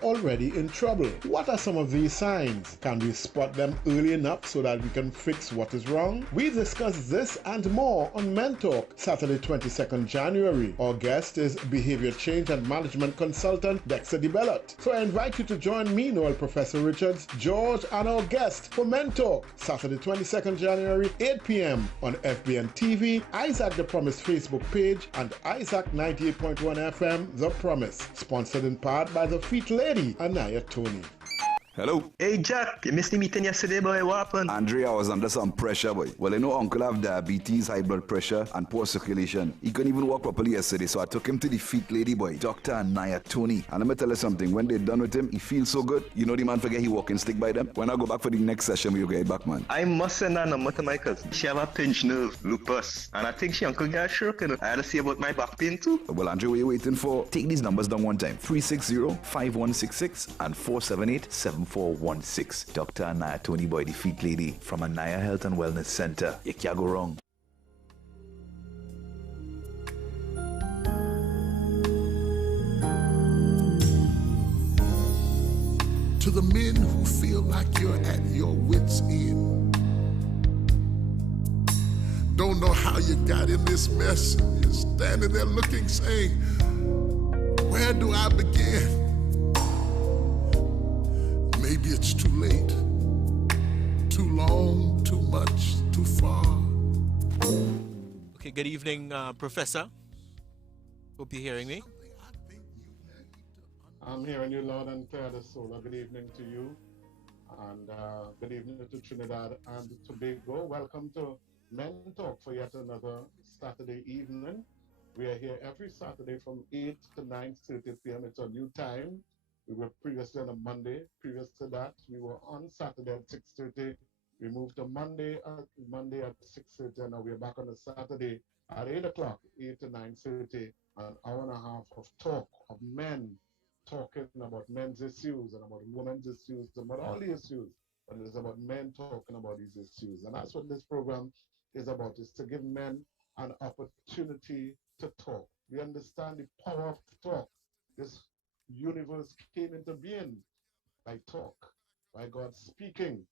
you're already in trouble. What are some of these signs? Can we spot them early enough so that we can fix what is wrong? We discuss this and more on Men Talk, Saturday 22nd January. Our guest is behavior change and management consultant Dexter Bellotte. So I invite you to join me, Noel, Professor Richards, George, and our guest for Men Talk, Saturday 22nd January, 8 p.m. on FBN TV, Isaac The Promise Facebook page, and Isaac 98.1 FM The Promise. Sponsored in part by the Feet Lady, Anaya Tony. Hello. Hey Jack, you missed the meeting yesterday, boy. What happened? Andrea was under some pressure, boy. Well, you know, uncle have diabetes, high blood pressure, and poor circulation. He couldn't even walk properly yesterday, so I took him to the Feet Lady, boy, Dr. Anaya Tony. And let me tell you something, when they're done with him, he feels so good. You know the man forget he walking stick by them. When I go back for the next session, we'll get back, man. I must send her number to my cousin. She have a pinched nerve, lupus. And I think she uncle got a stroke, you know. I had to see about my back pain too. Well, Andrea, what are you waiting for? Take these numbers down one time. 360-5166 and 478-7416. Dr. Anaya Tony, boy, the Feet Lady from Anaya Health and Wellness Center. You can't go wrong. To the men who feel like you're at your wit's end, don't know how you got in this mess, and you're standing there looking, saying, where do I begin? Maybe it's too late, too long, too much, too far. Okay, good evening, Professor. Hope you're hearing me. I'm hearing you loud and clear, the soul. Good evening to you, and good evening to Trinidad and Tobago. Welcome to Men Talk for yet another Saturday evening. We are here every Saturday from 8 to 9:30 p.m. It's a new time. We were previously on a Monday. Previous to that, we were on Saturday at 6:30. We moved to Monday at 6:30, and now we're back on a Saturday at 8 o'clock, 8 to 9:30, an hour and a half of talk, of men talking about men's issues and about women's issues, about all the issues. But it's about men talking about these issues. And that's what this program is about, is to give men an opportunity to talk. We understand the power of talk. This universe came into being by talk, by God speaking.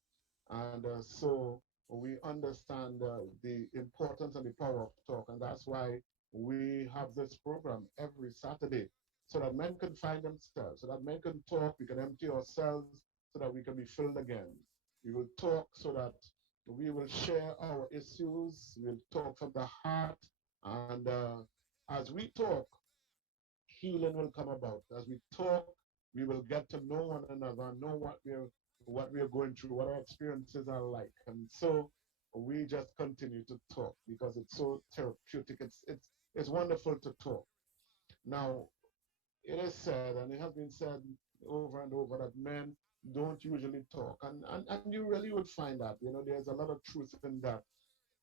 And so we understand the importance and the power of talk. And that's why we have this program every Saturday, so that men can find themselves, so that men can talk, we can empty ourselves, so that we can be filled again. We will talk so that we will share our issues, we'll talk from the heart, and as we talk, healing will come about. As we talk, we will get to know one another, know what we are going through, what our experiences are like. And so we just continue to talk because it's so therapeutic. It's wonderful to talk. Now, it is said, and it has been said over and over, that men don't usually talk. And you really would find that, there's a lot of truth in that.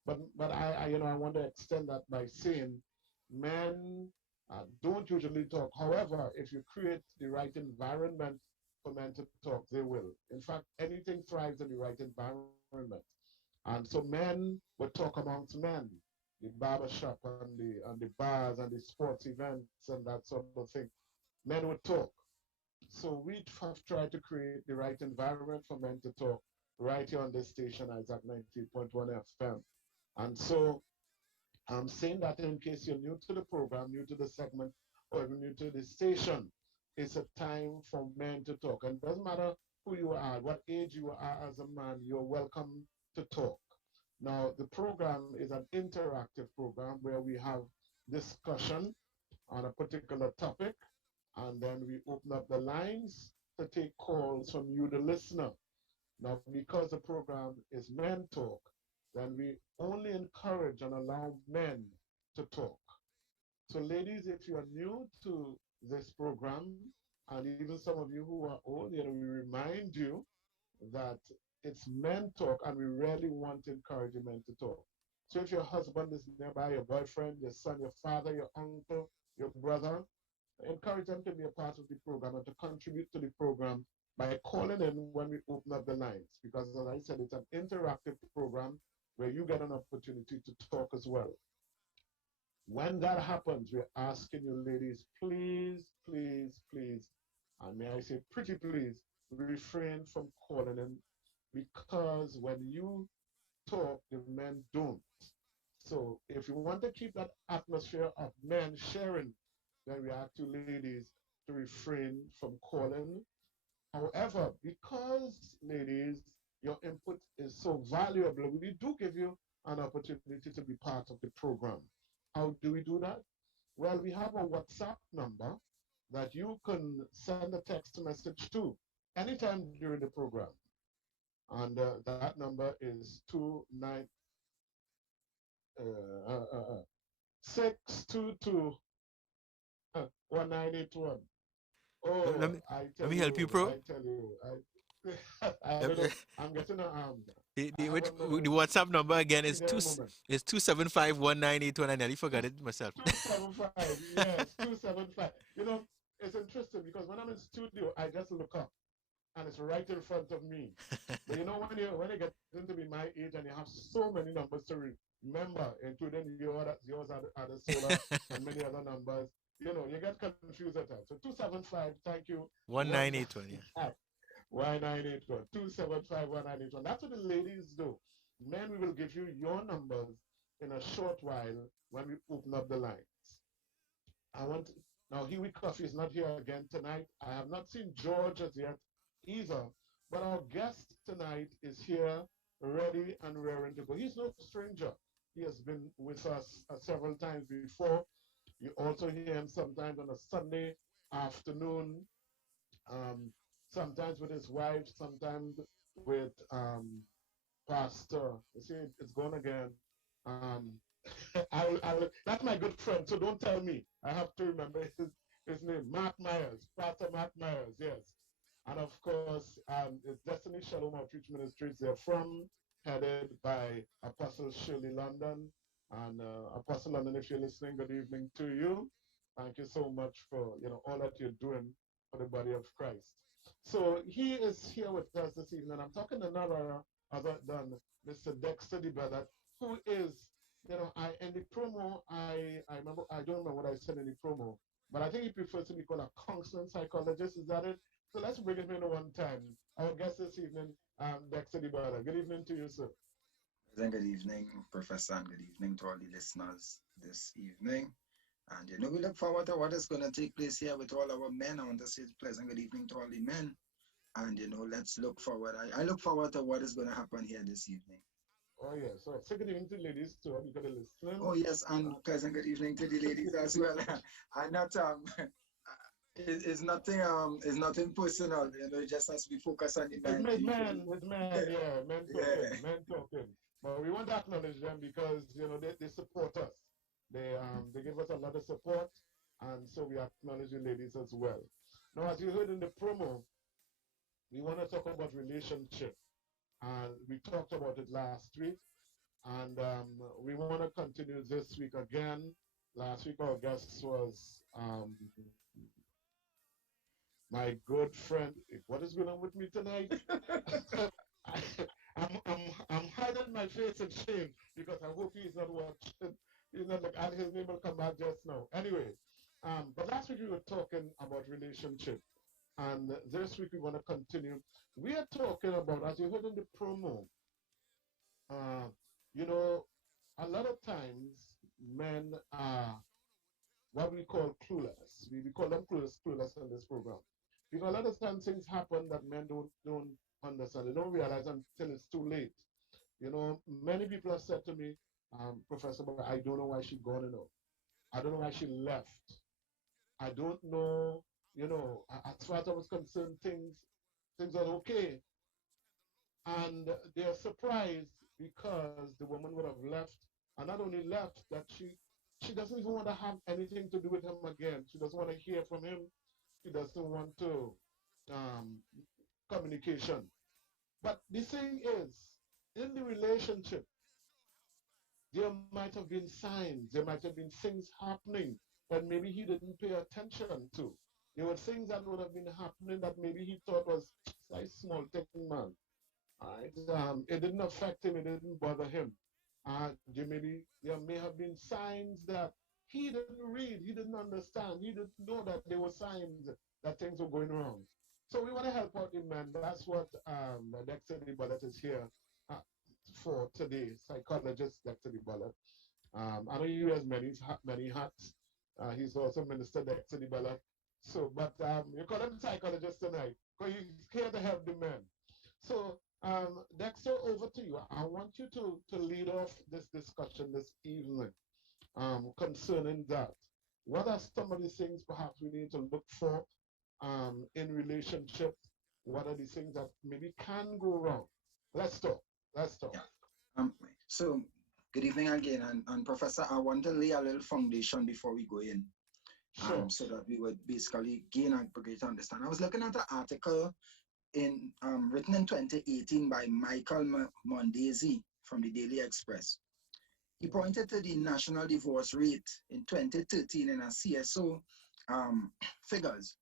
But I want to extend that by saying men don't usually talk. However, if you create the right environment for men to talk, they will. In fact, anything thrives in the right environment. And so men will talk amongst men, the barbershop and the bars and the sports events and that sort of thing. Men would talk. So we have tried to create the right environment for men to talk right here on this station, Isaac 90.1 FM. And so I'm saying that in case you're new to the program, new to the segment, or even new to the station, it's a time for men to talk. And it doesn't matter who you are, what age you are as a man, you're welcome to talk. Now, the program is an interactive program where we have discussion on a particular topic, and then we open up the lines to take calls from you, the listener. Now, because the program is Men Talk, then we only encourage and allow men to talk. So ladies, if you are new to this program, and even some of you who are old, we remind you that it's Men Talk, and we really want to encourage men to talk. So if your husband is nearby, your boyfriend, your son, your father, your uncle, your brother, encourage them to be a part of the program and to contribute to the program by calling in when we open up the lines. Because as I said, it's an interactive program where you get an opportunity to talk as well. When that happens, we're asking you ladies, please, please, please, and may I say pretty please, refrain from calling in because when you talk, the men don't. So if you want to keep that atmosphere of men sharing, then we ask you ladies to refrain from calling. However, because ladies, your input is so valuable, we do give you an opportunity to be part of the program. How do we do that? Well, we have a WhatsApp number that you can send a text message to anytime during the program. And that number is 622 1981. Let Oh, me let me help you, I bro. tell you, I Let don't me- know. I'm getting a I the, have which, another the WhatsApp number again thing is at the moment. 2751981. I nearly forgot it myself. 275, yes, 275. You know, it's interesting because when I'm in studio, I just look up and it's right in front of me. But you know, when you get into be my age and you have so many numbers to remember, including yours are the solar and many other numbers, you know, you get confused at times. So 275, thank you. 1981. Yeah. 1981, 275 1981. That's what the ladies do. Men, we will give you your numbers in a short while when we open up the lines. I want now Huey Coffee is not here again tonight. I have not seen George as yet either, but our guest tonight is here, ready and raring to go. He's no stranger. He has been with us several times before. You also hear him sometimes on a Sunday afternoon, um, sometimes with his wife, sometimes with Pastor. You see, it's gone again. Um, that's my good friend, so don't tell me. I have to remember his name, Mark Myers, Pastor Mark Myers, yes. And of course, it's Destiny Shalom Outreach Ministries. They're from, headed by Apostle Shirley London. And Apostle London, if you're listening, good evening to you. Thank you so much for all that you're doing for the body of Christ. So he is here with us this evening. I'm talking to another other than Mr. Dexter Bellotte, who is I in the promo, I remember I don't remember what I said in the promo, but I think he prefers to be called a counseling psychologist. Is that it? So let's bring him in one time. Our guest this evening, Dexter Bellotte. Good evening to you, sir. Good evening, Professor, and good evening to all the listeners this evening. And we look forward to what is going to take place here with all our men. I want to say pleasant good evening to all the men. And let's look forward. I look forward to what is going to happen here this evening. Oh yeah, so say good evening to ladies too, because they're listening. Oh yes, and pleasant good evening to the ladies as well. I'm not it's nothing personal, just as we focus on the men. It's men, yeah, men talking. But we want to acknowledge them because they support us. They give us a lot of support, and so we acknowledge the ladies as well. Now, as you heard in the promo, we want to talk about relationship, and we talked about it last week, and we want to continue this week again. Last week our guest was my good friend. What is going on with me tonight? I'm hiding my face in shame because I hope he's not watching. He's not like, and his name will come back just now. Anyway, but last week we were talking about relationship, and this week we want to continue. We are talking about, as you heard in the promo, uh, you know, a lot of times men are what we call clueless. We call them clueless in this program. Because a lot of times things happen that men don't understand. They don't realize until it's too late. Many people have said to me, Professor, but I don't know why she gone enough. I don't know why she left. I don't know, as far as I was concerned, things are okay. And they're surprised because the woman would have left, and not only left, that she doesn't even want to have anything to do with him again. She doesn't want to hear from him. She doesn't want to communication. But the thing is, in the relationship, there might have been signs, there might have been things happening that maybe he didn't pay attention to. There were things that would have been happening that maybe he thought was like small thing, man. Right? It didn't affect him, it didn't bother him. There may have been signs that he didn't read, he didn't understand, he didn't know that there were signs that things were going wrong. So we want to help out the men. That's what Dexter Bellotte is here uh, for today. Psychologist Dexter Bellotte. I know he wears many hats. He's also Minister Dexter Bellotte. So, but you call him psychologist tonight because he's here to help the men. So, Dexter, over to you. I want you to lead off this discussion this evening concerning that. What are some of the things perhaps we need to look for in relationship? What are the things that maybe can go wrong? Let's talk. Let's talk. Yeah. So, good evening again. And Professor, I want to lay a little foundation before we go in. Sure. So that we would basically gain a greater understanding. I was looking at an article written in 2018 by Michael Mondesi from the Daily Express. He pointed to the national divorce rate in 2013 in a CSO figures.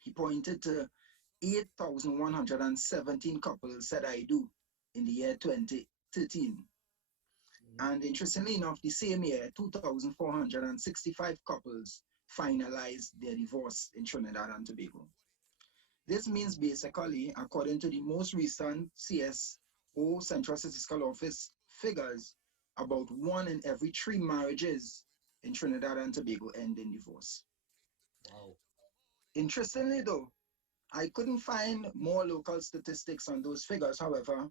He pointed to 8,117 couples said I do in the year 2013. And interestingly enough, the same year, 2,465 couples finalized their divorce in Trinidad and Tobago. This means basically, according to the most recent CSO Central Statistical Office figures, about 1 in every 3 marriages in Trinidad and Tobago end in divorce. Wow. Interestingly though, I couldn't find more local statistics on those figures. However,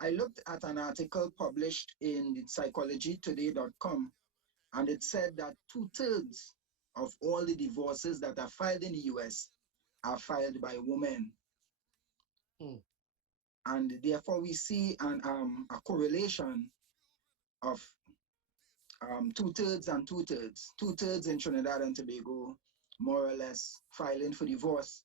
I looked at an article published in psychologytoday.com, and it said that 2/3 of all the divorces that are filed in the US are filed by women. And therefore we see a correlation of 2/3 and 2/3. 2/3 in Trinidad and Tobago, more or less, filing for divorce.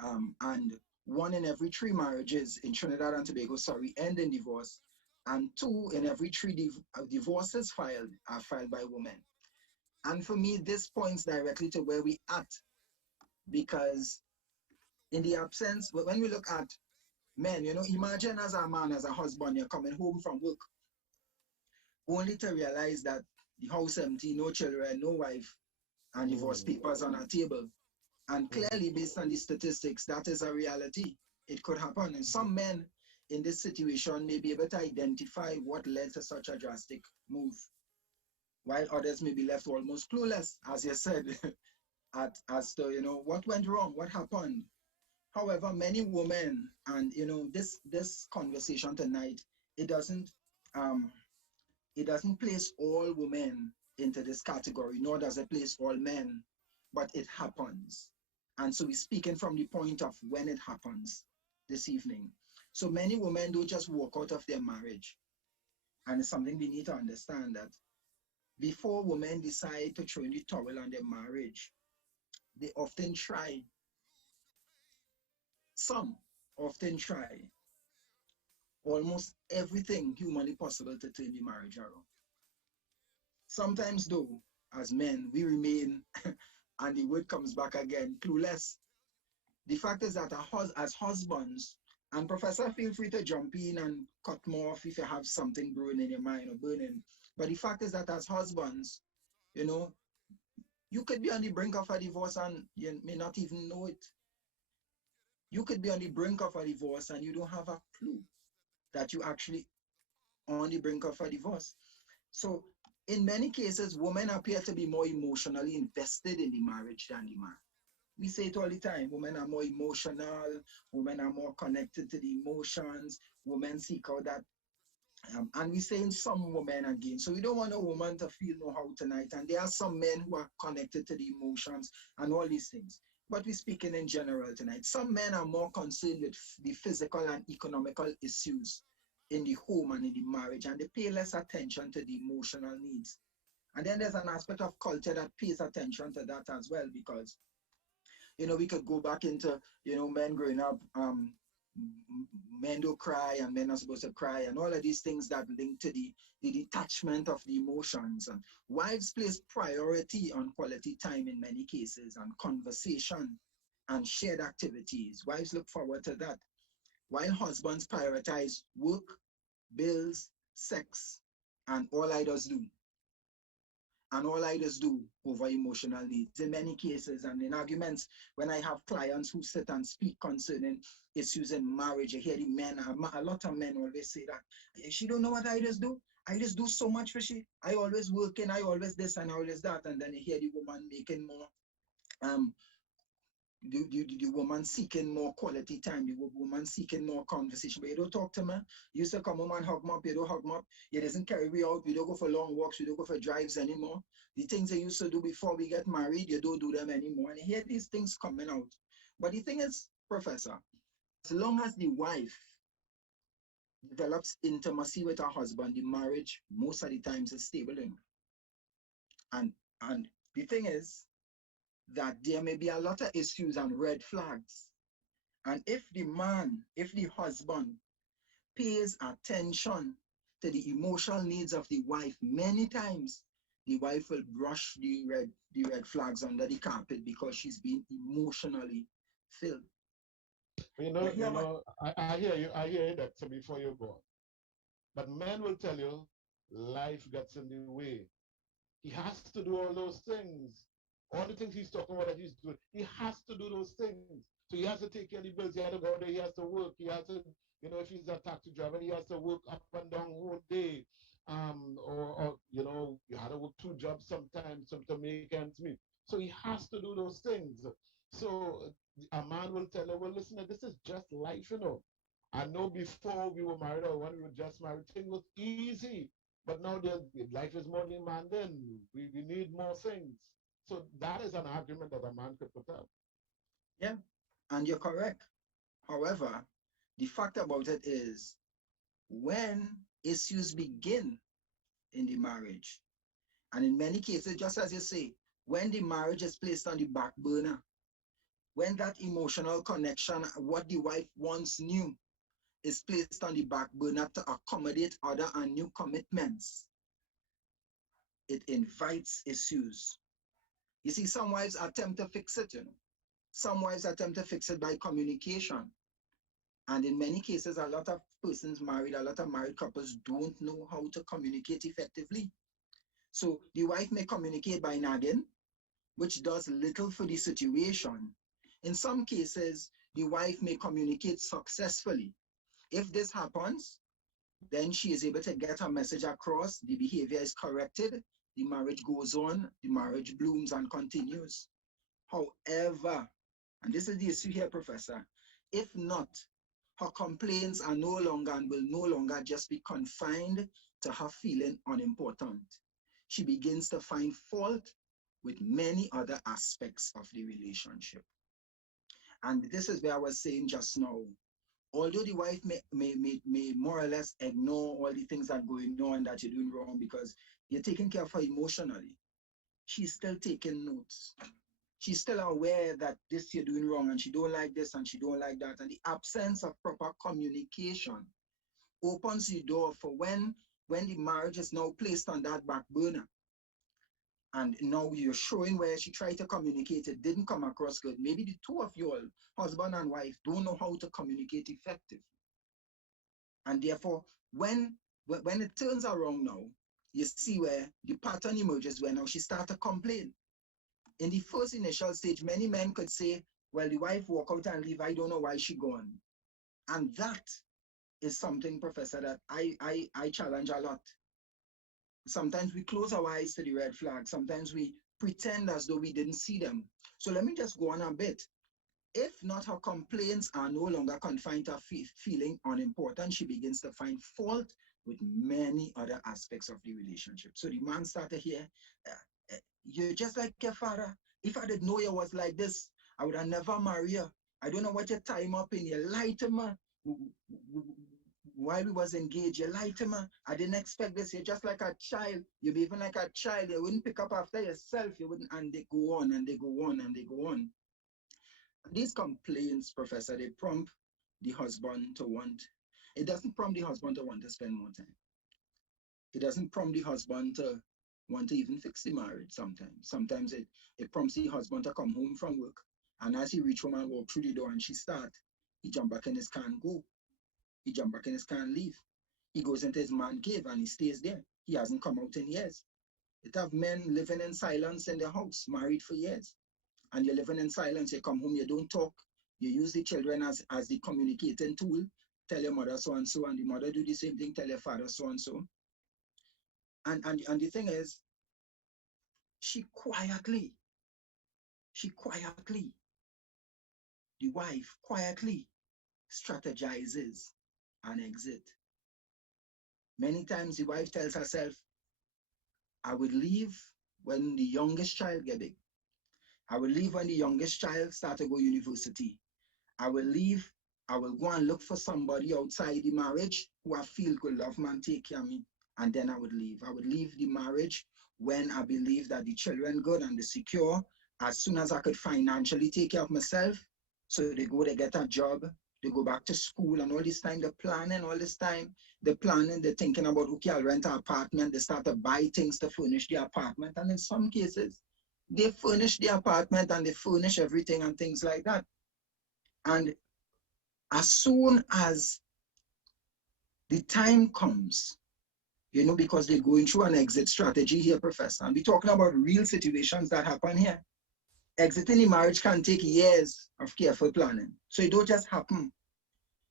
And 1 in every 3 marriages in Trinidad and Tobago, end in divorce. And 2 in every 3 divorces filed are filed by women. And for me, this points directly to where we at. Because in the absence, when we look at men, imagine as a man, as a husband, you're coming home from work, only to realize that the house empty, no children, no wife, and divorce papers on our table. And clearly, based on the statistics, that is a reality. It could happen. And some men in this situation may be able to identify what led to such a drastic move, while others may be left almost clueless, as you said, as to, what went wrong, what happened. However, many women, and, this conversation tonight, it doesn't place all women into this category, nor does it place all men, but it happens. And so we're speaking from the point of when it happens this evening. So many women don't just walk out of their marriage. And it's something we need to understand, that before women decide to throw in the towel on their marriage, they often try. Some often try almost everything humanly possible to turn the marriage around. Sometimes though, as men, we remain, and the word comes back again, clueless. The fact is that as husbands, and Professor, feel free to jump in and cut more off if you have something brewing in your mind or burning. But the fact is that as husbands, you could be on the brink of a divorce and you may not even know it. You could be on the brink of a divorce and you don't have a clue that you actually on the brink of a divorce. So in many cases, women appear to be more emotionally invested in the marriage than the man. We say it all the time, women are more emotional, women are more connected to the emotions, women seek out that, and we say in some women again, so we don't want a woman to feel no how tonight, and there are some men who are connected to the emotions and all these things. But we're speaking in general tonight. Some men are more concerned with the physical and economical issues in the home and in the marriage, and they pay less attention to the emotional needs. And then there's an aspect of culture that pays attention to that as well, because we could go back into, men growing up, men don't cry and men are supposed to cry, and all of these things that link to the detachment of the emotions. And wives place priority on quality time in many cases, and conversation and shared activities. Wives look forward to that, while husbands prioritize work, bills, sex, and all I does do. And all I just do over emotional needs in many cases and in arguments, when I have clients who sit and speak concerning issues in marriage, I hear the men, a lot of men always say that, she don't know what I just do. I just do so much for she. I always working, I always this and always that. And then you hear the woman making more, the woman seeking more quality time, the woman seeking more conversation. But you don't talk to me. You used to come home and hug me up, you don't hug me up. You doesn't carry me out, we don't go for long walks, we don't go for drives anymore. The things they used to do before we get married, you don't do them anymore. And you hear these things coming out. But the thing is, Professor, as long as the wife develops intimacy with her husband, the marriage most of the times is stable. And the thing is that there may be a lot of issues and red flags. And if the husband pays attention to the emotional needs of the wife, many times the wife will brush the red flags under the carpet because she's being emotionally filled. I hear you that so before you go on. But men will tell you life gets in the way. He has to do all those things. All the things he's talking about that he's doing, he has to do those things. So he has to take care of the bills, he has to go there, he has to work, he has to, if he's a taxi driver, he has to work up and down all day. Or you have to work 2 jobs sometimes to make ends meet. So he has to do those things. So a man will tell her, well, listen, this is just life. I know before we were married or when we were just married, things was easy. But now life is more demanding. We need more things. So that is an argument that a man could put up. Yeah, and you're correct. However, the fact about it is when issues begin in the marriage, and in many cases, just as you say, when the marriage is placed on the back burner, when that emotional connection, what the wife once knew, is placed on the back burner to accommodate other and new commitments, it invites issues. You see, some wives attempt to fix it. Some wives attempt to fix it by communication. And in many cases, a lot of persons married, a lot of married couples don't know how to communicate effectively. So the wife may communicate by nagging, which does little for the situation. In some cases, the wife may communicate successfully. If this happens, then she is able to get her message across, the behavior is corrected, the marriage goes on, the marriage blooms and continues. However, and this is the issue here, Professor, if not, her complaints are no longer and will no longer just be confined to her feeling unimportant. She begins to find fault with many other aspects of the relationship. And this is where I was saying just now, although the wife may more or less ignore all the things that are going on that you're doing wrong because you're taking care of her emotionally, she's still taking notes. She's still aware that this you're doing wrong and she don't like this and she don't like that. And the absence of proper communication opens the door for when the marriage is now placed on that back burner. And now you're showing where she tried to communicate, it didn't come across good. Maybe the two of you all, husband and wife, don't know how to communicate effectively. And therefore, when it turns around now, you see where the pattern emerges where now she starts to complain. In the first initial stage, many men could say, well, the wife walk out and leave, I don't know why she gone. And that is something, Professor, that I challenge a lot. Sometimes we close our eyes to the red flags. Sometimes we pretend as though we didn't see them. So let me just go on a bit. If not, her complaints are no longer confined to feeling unimportant, she begins to find fault with many other aspects of the relationship. So the man started to hear, you're just like your father. If I didn't know you was like this, I would have never married you. I don't know what you time up in. You lied to me while we was engaged. You lied to me. I didn't expect this. You're just like a child. You're behaving like a child. You wouldn't pick up after yourself. You wouldn't, and they go on and they go on and they go on. These complaints, Professor, they prompt the husband to want. It doesn't prompt the husband to want to spend more time. It doesn't prompt the husband to want to even fix the marriage sometimes. Sometimes it prompts the husband to come home from work. And as he reach home and walk through the door and she start, he jump back in his car and go. He jump back in his car and leave. He goes into his man cave and he stays there. He hasn't come out in years. It have men living in silence in their house, married for years. And you're living in silence. You come home, you don't talk. You use the children as the communicating tool. Tell your mother so and so, and the mother do the same thing, tell your father so and so. And the thing is, she quietly, the wife quietly strategizes an exit. Many times the wife tells herself, I would leave when the youngest child get big. I will leave when the youngest child start to go university. I will leave. I will go and look for somebody outside the marriage who I feel could love me and take care of me. And then I would leave. I would leave the marriage when I believe that the children good and they're secure. As soon as I could financially take care of myself. So they go, they get a job, they go back to school, and all this time they're planning, they're thinking about, okay, I'll rent an apartment. They start to buy things to furnish the apartment. And in some cases, they furnish the apartment and they furnish everything and things like that. And as soon as the time comes, you know, because they're going through an exit strategy here, Professor, and we're talking about real situations that happen here. Exiting the marriage can take years of careful planning. So it don't just happen.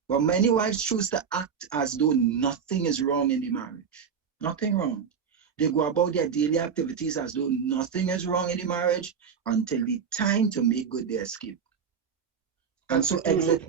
But many wives choose to act as though nothing is wrong in the marriage. Nothing wrong. They go about their daily activities as though nothing is wrong in the marriage until the time to make good their escape. And so exit.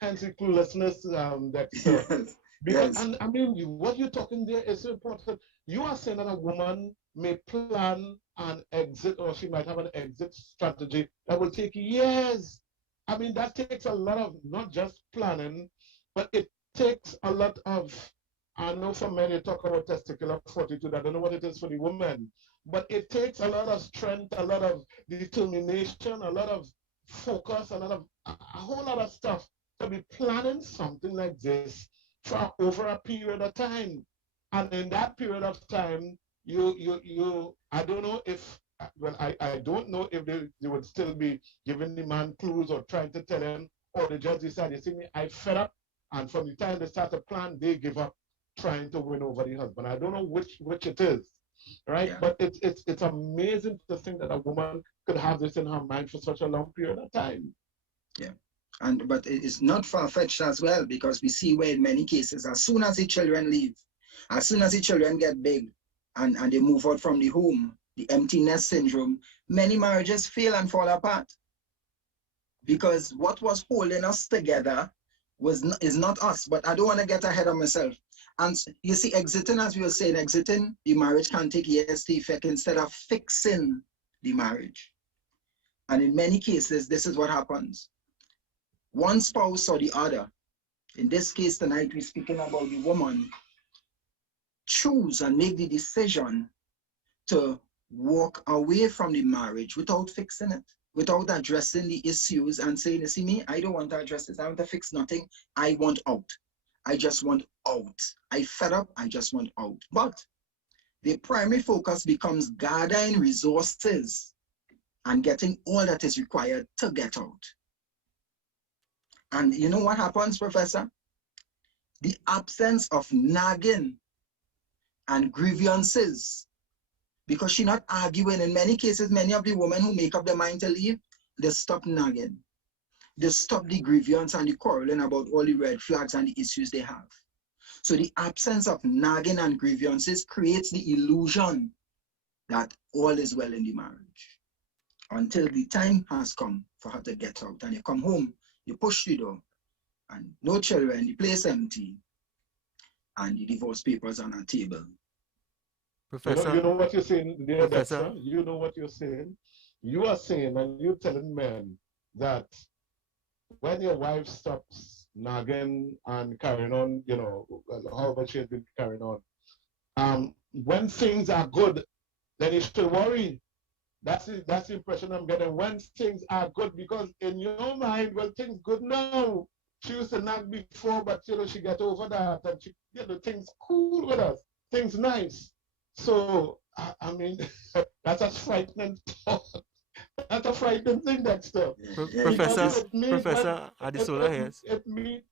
Hence the cluelessness, Dexter. Yes. Because, Yes. and I mean, what you're talking there is so important. You are saying that a woman may plan an exit, or she might have an exit strategy that will take years. I mean, that takes a lot of, not just planning, but it takes a lot of, I know for men, you talk about testicular fortitude. I don't know what it is for the woman, but it takes a lot of strength, a lot of determination, a lot of focus, a whole lot of stuff to be planning something like this for over a period of time. And in that period of time, I don't know if, well, I don't know if they would still be giving the man clues or trying to tell him, or they just decide, you see me, I fed up, and from the time they start to plan, they give up trying to win over the husband. I don't know which it is, right? Yeah. But it's amazing to think that a woman could have this in her mind for such a long period of time. Yeah. But it's not far-fetched as well, because we see where in many cases, as soon as the children leave, as soon as the children get big and they move out from the home, the emptiness syndrome, many marriages fail and fall apart. Because what was holding us together is not us. But I don't want to get ahead of myself. And you see, exiting, as we were saying, exiting the marriage can take years to effect instead of fixing the marriage. And in many cases, this is what happens. One spouse or the other, in this case tonight, we're speaking about the woman, choose and make the decision to walk away from the marriage without fixing it, without addressing the issues and saying, you see me, I don't want to address this. I want to fix nothing. I want out. I just want out. I fed up. I just want out. But the primary focus becomes gathering resources and getting all that is required to get out. And you know what happens, Professor? The absence of nagging and grievances, because she's not arguing. In many cases, many of the women who make up their mind to leave, they stop nagging. They stop the grievance and the quarreling about all the red flags and the issues they have. So the absence of nagging and grievances creates the illusion that all is well in the marriage, until the time has come for her to get out. And you come home, you push the door, and no children, the place empty, and the divorce papers on a table. Professor, You know what you're saying there, Professor? Dexter? You know what you're saying? You are saying, and you're telling men that when your wife stops nagging and carrying on, you know, however she has been carrying on, when things are good, then you should worry. That's the impression I'm getting. When things are good, because in your mind, well, things good now. She used to nag before, but you know, she got over that, and she, you know, things cool with us, things nice. So I mean, that's a frightening thought. That's a frightening thing, Dexter. Professor Adesola here. It means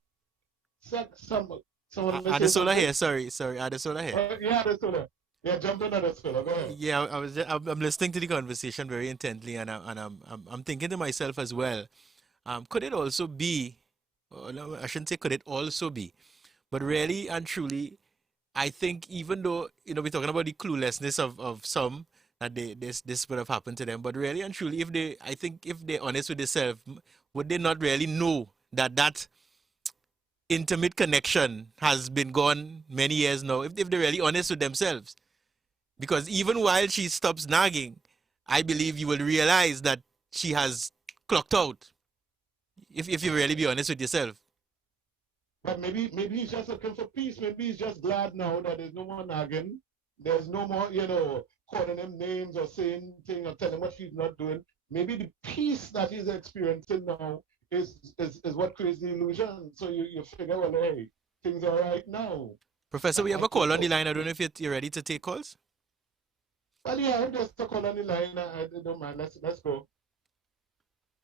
someone Adesola here. Sorry, Adesola here. Yeah, Adesola. Yeah, jump in on this, fella. Go ahead. Yeah, I'm listening to the conversation very intently, and I'm thinking to myself as well. Could it also be? No, I shouldn't say could it also be, but really and truly, I think even though we're talking about the cluelessness of some that this would have happened to them, but really and truly, if they I think if they're honest with themselves, would they not really know that that intimate connection has been gone many years now? If they're really honest with themselves, because even while she stops nagging, I believe you will realize that she has clocked out. If you really be honest with yourself. But maybe he's just looking for peace. Maybe he's just glad now that there's no more nagging. There's no more, calling him names or saying things or telling what he's not doing. Maybe the peace that he's experiencing now is what creates the illusion. So you figure, well, hey, things are right now. Professor, we have I a call think on the so. line. I don't know if you're ready to take calls. Well, yeah, I'm just a call on the line. I don't mind. Let's go.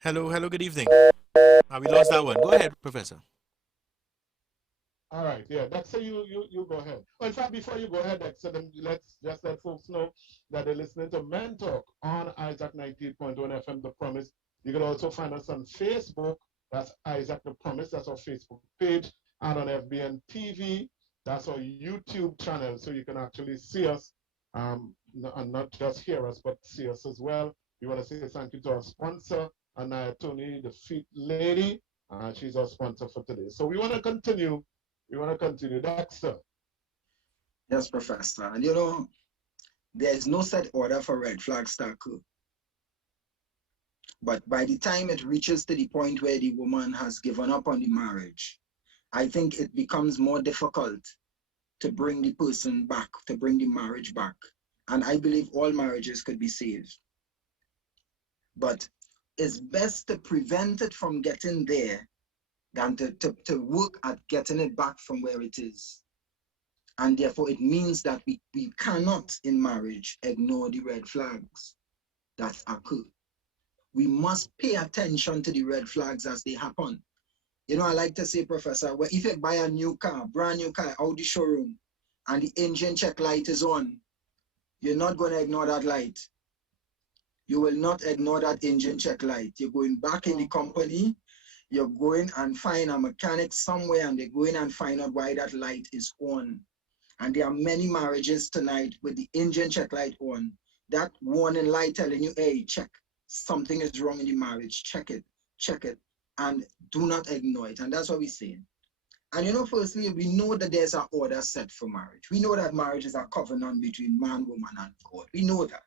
Hello, good evening. We lost that one. Go ahead, Professor. All right, yeah. Dexter, you go ahead. Oh, in fact, before you go ahead, Dexter, then let's just let folks know that they're listening to Men Talk on Isaac 98.1 FM, The Promise. You can also find us on Facebook. That's Isaac The Promise. That's our Facebook page. And on FBN TV, that's our YouTube channel. So you can actually see us and not just hear us, but see us as well. We want to say thank you to our sponsor, Anaya Tony, the Feet Lady. She's our sponsor for today. So we want to continue. Dexter. Yes, Professor. And there is no set order for red flags to occur. But by the time it reaches to the point where the woman has given up on the marriage, I think it becomes more difficult to bring the person back, to bring the marriage back. And I believe all marriages could be saved. But it's best to prevent it from getting there than to work at getting it back from where it is. And therefore, it means that we cannot, in marriage, ignore the red flags that occur. We must pay attention to the red flags as they happen. I like to say, Professor, well, if you buy a new car, brand new car, out the showroom, and the engine check light is on, you're not going to ignore that light. You will not ignore that engine check light. You're going back in the company, you're going and find a mechanic somewhere, and they're going and find out why that light is on. And there are many marriages tonight with the engine check light on. That warning light telling you, hey, check. Something is wrong in the marriage. Check it. And do not ignore it. And that's what we're saying. And firstly, we know that there's an order set for marriage. We know that marriage is a covenant between man, woman, and God. We know that.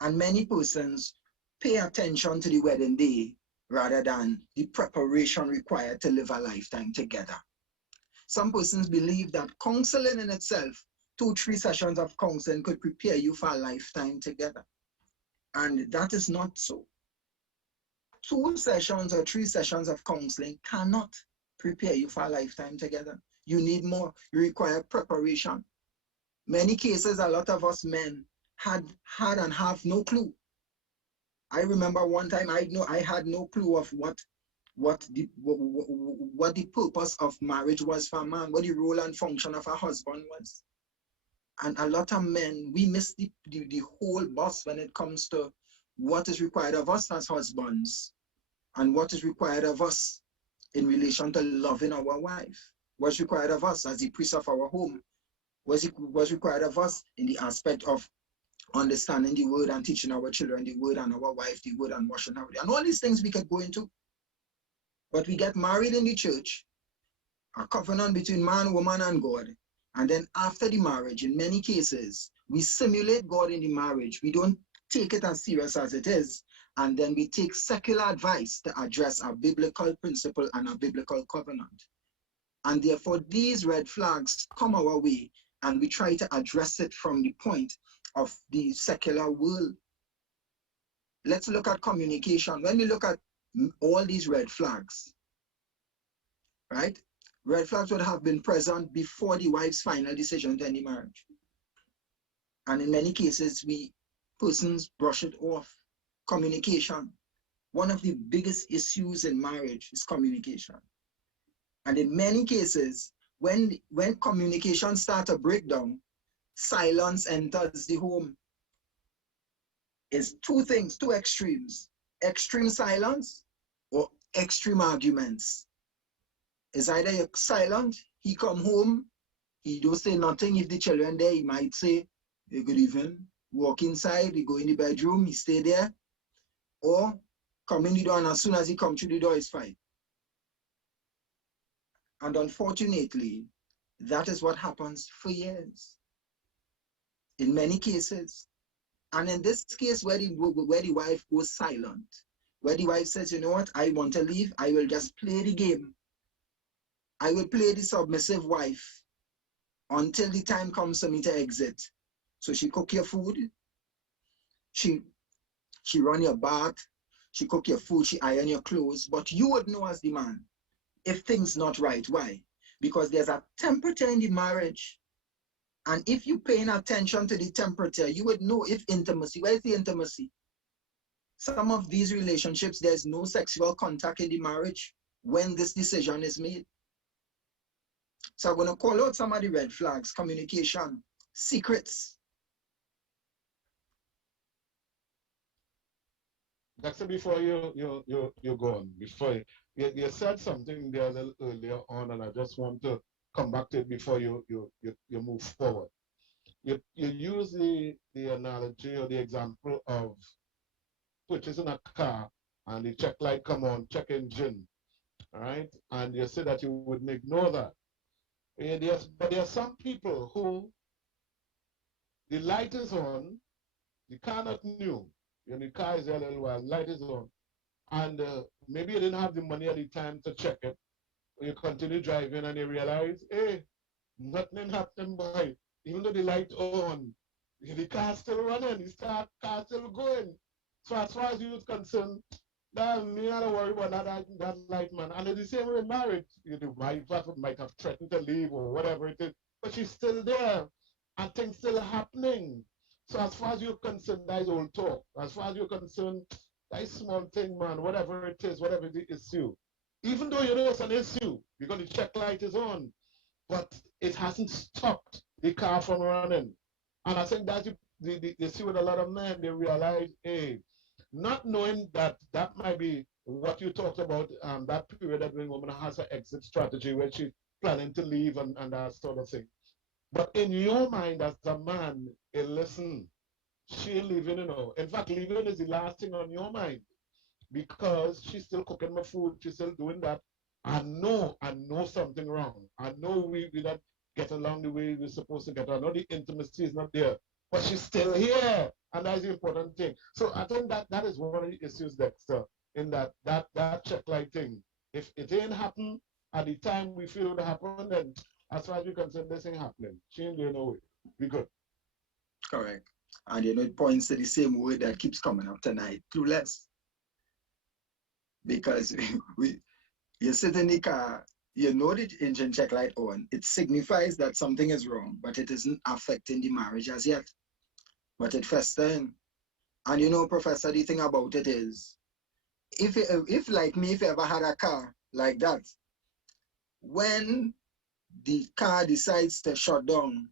And many persons pay attention to the wedding day rather than the preparation required to live a lifetime together. Some persons believe that counseling in itself, 2-3 sessions of counseling could prepare you for a lifetime together. And that is not so. 2 sessions or 3 sessions of counseling cannot prepare you for a lifetime together. You need more. You require preparation. Many cases, a lot of us men had and have no clue. I remember one time I had no clue of what the purpose of marriage was for a man, what the role and function of a husband was. And a lot of men, we miss the whole bus when it comes to what is required of us as husbands and what is required of us in relation to loving our wife. What's required of us as the priest of our home. What's required of us in the aspect of understanding the word and teaching our children the word and our wife the word and washing our day. And all these things we could go into. But we get married in the church, a covenant between man, woman, and God. And then after the marriage, in many cases, we simulate God in the marriage. We don't take it as serious as it is. And then we take secular advice to address a biblical principle and a biblical covenant. And therefore, these red flags come our way, and we try to address it from the point of the secular world. Let's look at communication. When we look at all these red flags, right? Red flags would have been present before the wife's final decision to end the marriage. And in many cases, persons brush it off. Communication. One of the biggest issues in marriage is communication. And in many cases, when communication starts to break down, silence enters the home. It's two things, two extremes. Extreme silence or extreme arguments. It's either you're silent, he come home, he don't say nothing. If the children there, he might say, hey, good evening, walk inside, he go in the bedroom, he stay there, or come in the door, and as soon as he come through the door, it's fine. And unfortunately, that is what happens for years. In many cases. And in this case, where the wife goes silent, where the wife says, you know what, I want to leave, I will just play the game. I will play the submissive wife until the time comes for me to exit. So she cook your food, she run your bath, she cook your food, she iron your clothes, but you would know as the man if things not right. Why? Because there's a temperature in the marriage. And if you're paying attention to the temperature, you would know if intimacy, where's the intimacy? Some of these relationships, there's no sexual contact in the marriage when this decision is made. So I'm going to call out some of the red flags: communication, secrets. Dexter, before you go on, before you said something there a little earlier on, and I just want to come back to it before you move forward. You use the analogy or the example of purchasing a car and the check light come on, check engine, all right? And you say that you wouldn't ignore that. But there are some people who the light is on, the car not new, and the car is there a little while, light is on, and maybe you didn't have the money at the time to check it. You continue driving and you realize, hey, nothing happened, boy. Even though the light on, the car still running, the car still going. So as far as you're concerned, that me not worry about that light, man. And it's the same way in marriage. The wife might have threatened to leave or whatever it is, but she's still there and things still happening. So as far as you're concerned, that is old talk. As far as you're concerned, that is small thing, man, whatever it is, whatever the issue. Even though you know it's an issue, because the check light is on, but it hasn't stopped the car from running. And I think that's the issue with a lot of men. They realize, hey, not knowing that that might be what you talked about, that period that when woman has an exit strategy where she's planning to leave and that sort of thing. But in your mind as a man, hey, listen, she leaving, you know. In fact, leaving is the last thing on your mind because she's still cooking my food, she's still doing that. I know something wrong. I know we not get along the way we're supposed to get. I know the intimacy is not there, but she's still here, and that's the important thing. So I think that is one of the issues, Dexter, in that check light thing. If it ain't happen at the time we feel it would happen, then as far as we're concerned, this ain't happening. She ain't going nowhere. We good. Correct. And you know, it points to the same word that keeps coming up tonight, clueless. Because you sit in the car, you know the engine check light on. It signifies that something is wrong, but it isn't affecting the marriage as yet. But it festering. And you know, Professor, the thing about it is, if like me, if you ever had a car like that, when the car decides to shut down,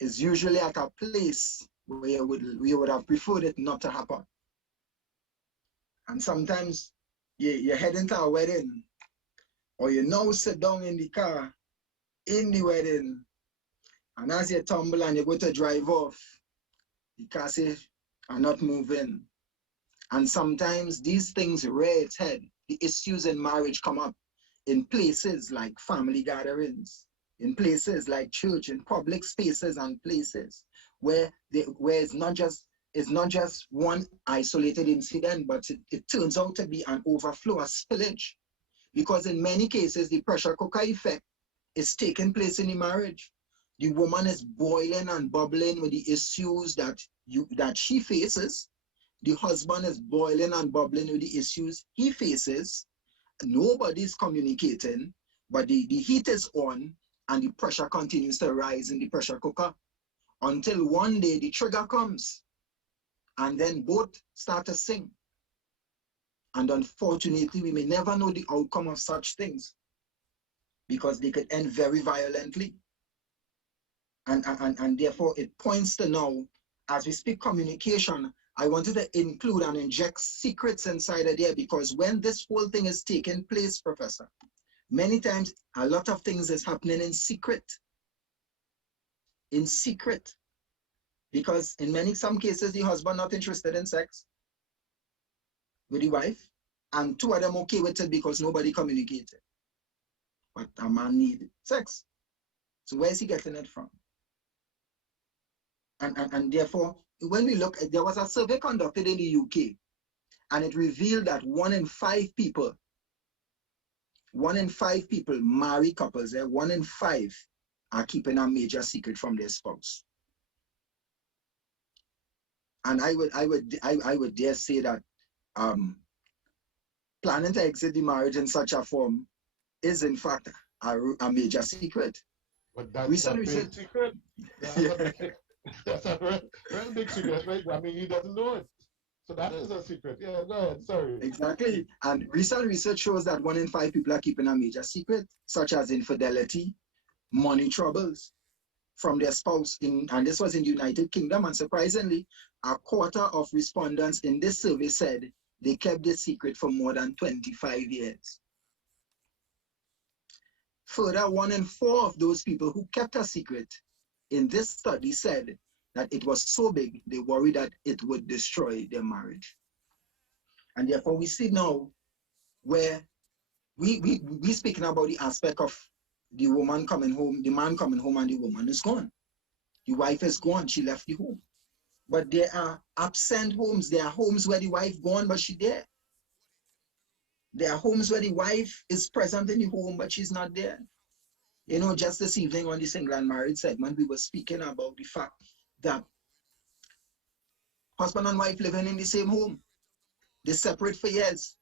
is usually at a place where we would have preferred it not to happen. And sometimes you're heading to a wedding, or you now sit down in the car in the wedding, and as you tumble and you go to drive off, the car says, are not moving. And sometimes these things rear its head. The issues in marriage come up in places like family gatherings, in places like church, in public spaces and places where it's not just one isolated incident, but it turns out to be an overflow, a spillage. Because in many cases, the pressure cooker effect is taking place in the marriage. The woman is boiling and bubbling with the issues that she faces. The husband is boiling and bubbling with the issues he faces. Nobody's communicating, but the heat is on and the pressure continues to rise in the pressure cooker until one day the trigger comes and then both start to sing. And unfortunately, we may never know the outcome of such things because they could end very violently. And therefore it points to now, as we speak communication, I wanted to include and inject secrets inside of there, because when this whole thing is taking place, Professor, many times a lot of things is happening in secret. In secret. Because in some cases, the husband not interested in sex with the wife, and two of them okay with it because nobody communicated. But a man need sex. So where is he getting it from? And therefore, when we look, there was a survey conducted in the UK, and it revealed that 1 in 5 people, married couples, 1 in 5 are keeping a major secret from their spouse. And I would dare say that planning to exit the marriage in such a form is in fact a major secret. But that's a big secret. That's a real big secret, right? I mean, he doesn't know it. So that is a secret. Yeah, go ahead, sorry. Exactly. And recent research shows that 1 in 5 people are keeping a major secret, such as infidelity, money troubles from their spouse. And this was in the United Kingdom, and surprisingly, a quarter of respondents in this survey said they kept this secret for more than 25 years. Further, 1 in 4 of those people who kept a secret in this study said that it was so big, they worried that it would destroy their marriage. And therefore, we see now where we speaking about the aspect of the woman coming home, the man coming home, and the woman is gone. The wife is gone, she left the home. But there are absent homes. There are homes where the wife gone, but she there. There are homes where the wife is present in the home, but she's not there. You know, just this evening on the Single and Married segment, we were speaking about the fact that husband and wife living in the same home. They separate for years.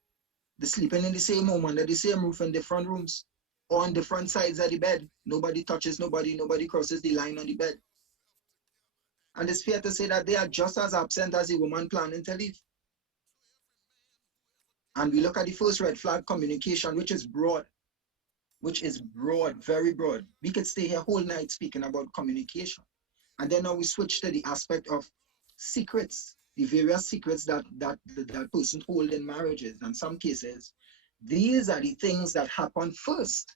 They're sleeping in the same home, under the same roof, in different rooms, or on different sides of the bed. Nobody touches nobody, nobody crosses the line on the bed. And it's fair to say that they are just as absent as the woman planning to leave. And we look at the first red flag, communication, which is broad, very broad. We could stay here whole night speaking about communication. And then now we switch to the aspect of secrets, the various secrets that person hold in marriages. In some cases, these are the things that happen first.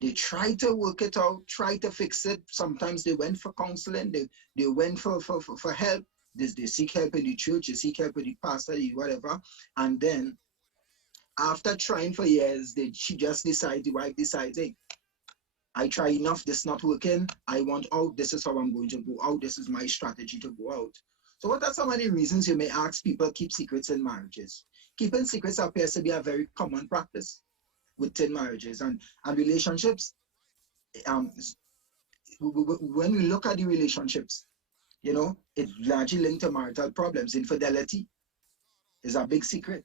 They try to work it out, try to fix it. Sometimes they went for counseling, they went for help. They seek help in the church, they seek help with the pastor, whatever. And then after trying for years, the wife decides, hey, I try enough, this is not working, I want out, this is how I'm going to go out, this is my strategy to go out. So what are some of the reasons you may ask people keep secrets in marriages? Keeping secrets appears to be a very common practice within marriages and relationships. When we look at the relationships, you know, it's largely linked to marital problems. Infidelity is a big secret.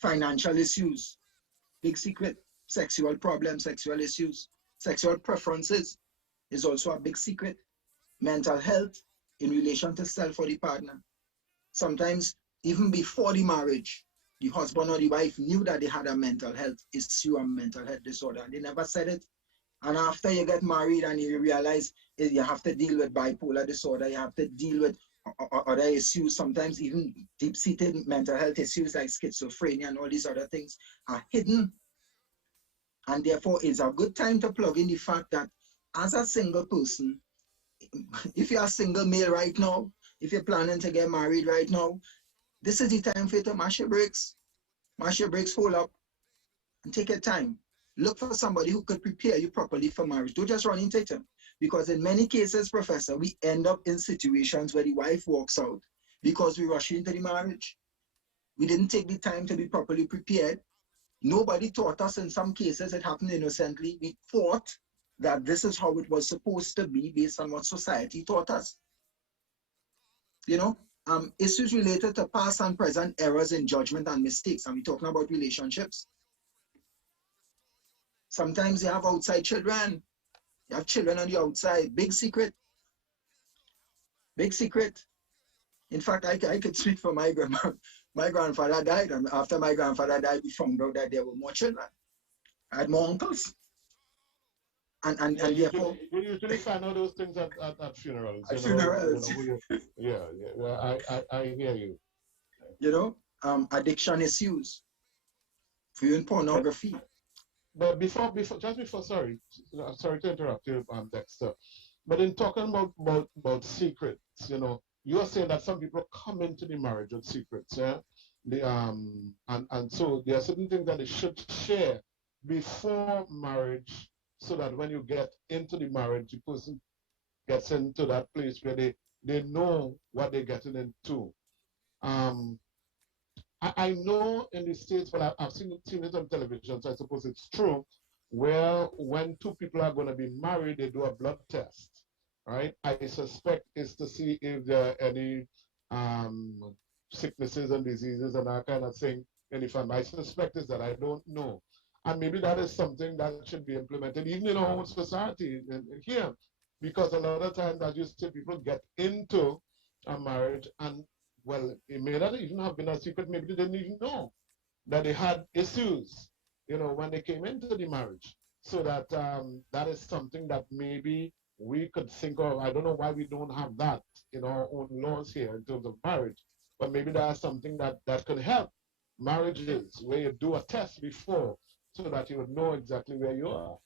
Financial issues, big secret. Sexual problems, sexual issues, sexual preferences is also a big secret. Mental health in relation to self or the partner. Sometimes even before the marriage, the husband or the wife knew that they had a mental health issue, a mental health disorder, and they never said it. And after you get married and you realize you have to deal with bipolar disorder, you have to deal with other issues, sometimes even deep-seated mental health issues like schizophrenia and all these other things are hidden. And therefore, it's a good time to plug in the fact that as a single person, if you're a single male right now, if you're planning to get married right now, this is the time for you to mash your brakes. Mash your brakes, hold up, and take your time. Look for somebody who could prepare you properly for marriage. Don't just run into them. Because in many cases, Professor, we end up in situations where the wife walks out because we rush into the marriage. We didn't take the time to be properly prepared. Nobody taught us. In some cases, it happened innocently. We thought that this is how it was supposed to be based on what society taught us. You know, issues related to past and present errors in judgment and mistakes. And we're talking about relationships. Sometimes you have outside children. You have children on the outside. Big secret. Big secret. In fact, I could speak for my grandma. My grandfather died, and after my grandfather died, we found out that there were more children. I had more uncles. and Yeah, therefore you usually find out those things at funerals, at you know, funerals, yeah, yeah, I hear you. you know, addiction issues, viewing But, pornography. but just before, sorry to interrupt you, Dexter. But in talking about secrets, you know, you are saying that some people come into the marriage with secrets, yeah? And so there are certain things that they should share before marriage so that when you get into the marriage, the person gets into that place where they know what they're getting into. Um, I know in the States, but I've seen it on television, so I suppose it's true, where when two people are going to be married, they do a blood test, right? I suspect it's to see if there are any um, sicknesses and diseases and that kind of thing in the family. I suspect is that I don't know. And maybe that is something that should be implemented even in our own society here, because a lot of times, as you say, people get into a marriage and well, it may not even have been a secret. Maybe they didn't even know that they had issues, you know, when they came into the marriage. So that that is something that maybe we could think of. I don't know why we don't have that in our own laws here in terms of marriage, but maybe that's something that could help marriages where you do a test before so that you would know exactly where you are.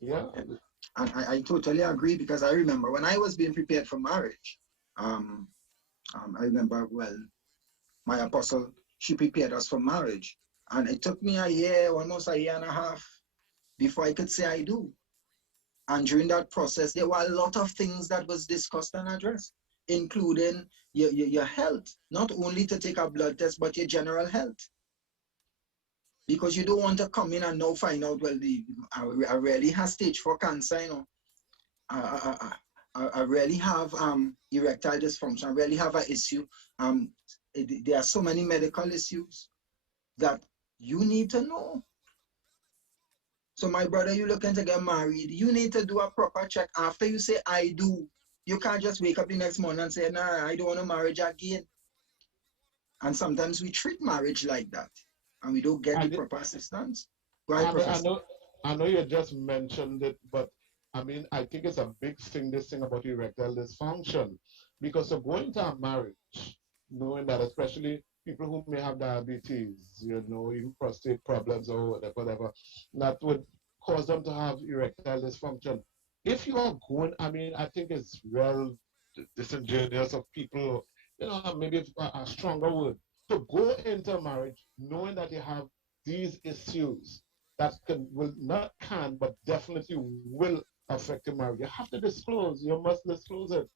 Yeah. And I totally agree because I remember when I was being prepared for marriage, I remember, well, my apostle, she prepared us for marriage. And it took me a year, almost a year and a half, before I could say I do. And during that process, there were a lot of things that was discussed and addressed, including your health, not only to take a blood test, but your general health. Because you don't want to come in and now find out, well, I really have stage 4 cancer, you know. I really have erectile dysfunction. I really have an issue. There are so many medical issues that you need to know. So my brother, you're looking to get married, you need to do a proper check after you say, I do. You can't just wake up the next morning and say, nah, I don't want to marriage again. And sometimes we treat marriage like that and we don't get the proper assistance. Go ahead, Professor. I know you just mentioned it, but I mean, I think it's a big thing, this thing about erectile dysfunction, because of going to a marriage, knowing that especially people who may have diabetes, you know, even prostate problems or whatever, that would cause them to have erectile dysfunction. If you are going, I mean, I think it's well disingenuous of people, you know, maybe a stronger word, to go into a marriage knowing that you have these issues that but definitely will affect your marriage. You have to disclose. You must disclose it.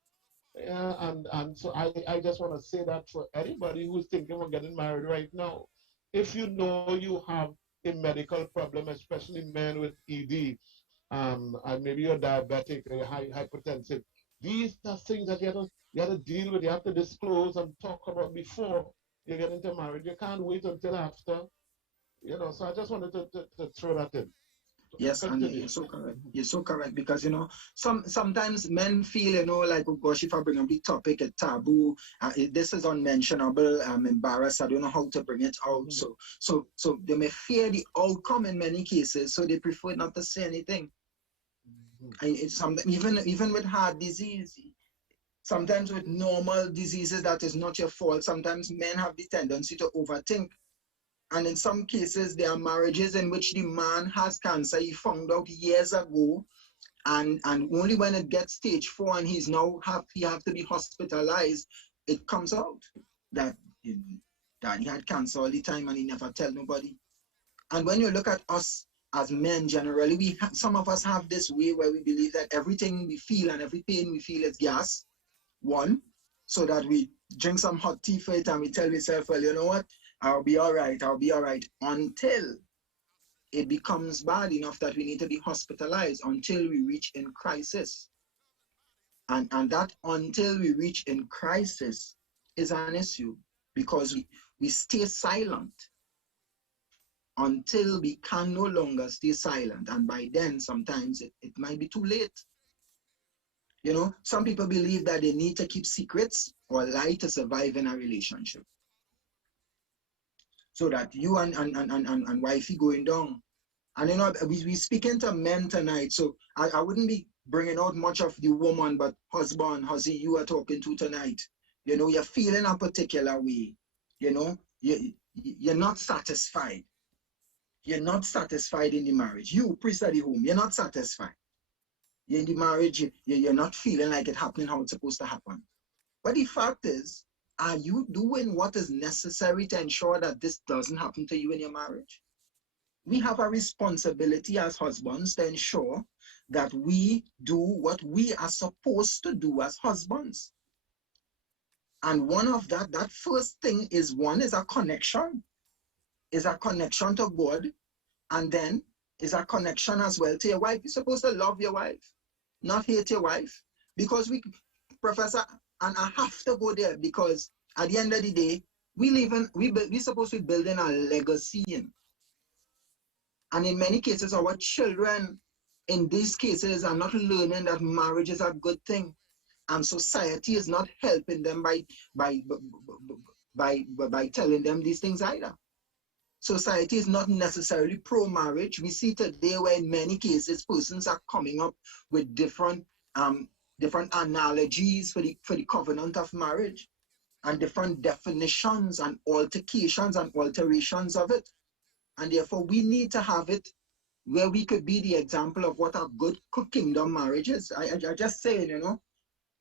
Yeah, and so I just want to say that for anybody who's thinking of getting married right now, if you know you have a medical problem, especially men with ED, and maybe you're diabetic or you're hypertensive, these are things that you have to deal with. You have to disclose and talk about before you get into marriage. You can't wait until after, you know. So I just wanted to throw that in. Yes, and Continue. you're so correct. You're so correct because you know sometimes men feel, you know, like, oh gosh, if I bring up the topic, it's taboo. This is unmentionable. I'm embarrassed. I don't know how to bring it out. Mm-hmm. So they may fear the outcome in many cases, so they prefer not to say anything. Even with heart disease, sometimes with normal diseases that is not your fault. Sometimes men have the tendency to overthink. And in some cases, there are marriages in which the man has cancer. He found out years ago, and only when it gets stage 4 and he have to be hospitalized, it comes out that he had cancer all the time and he never tell nobody. And when you look at us as men, generally, some of us have this way where we believe that everything we feel and every pain we feel is gas. One, so that we drink some hot tea for it and we tell ourselves, well, you know what? I'll be all right, until it becomes bad enough that we need to be hospitalized, until we reach in crisis. And that until we reach in crisis is an issue because we stay silent until we can no longer stay silent. And by then, sometimes it might be too late. You know, some people believe that they need to keep secrets or lie to survive in a relationship. So that you and wifey going down, And you know, we speaking to men tonight, so I wouldn't be bringing out much of the woman, but husband, hussy, you are talking to tonight. You know, you're feeling a particular way. You know, you're not satisfied. You're not satisfied in the marriage. You, priest at the home, you're not satisfied. You're in the marriage, you're not feeling like it happening how it's supposed to happen. But the fact is, are you doing what is necessary to ensure that this doesn't happen to you in your marriage? We have a responsibility as husbands to ensure that we do what we are supposed to do as husbands. And one of that first thing is a connection, to God, and then is a connection as well to your wife. You're supposed to love your wife, not hate your wife. Because Professor, and I have to go there because at the end of the day, we're supposed to be building a legacy in. And in many cases, our children, in these cases, are not learning that marriage is a good thing. And society is not helping them by telling them these things either. Society is not necessarily pro-marriage. We see today where in many cases, persons are coming up with different analogies for the covenant of marriage and different definitions and altercations and alterations of it. And therefore, we need to have it where we could be the example of what a good kingdom marriage is. I just saying, you know,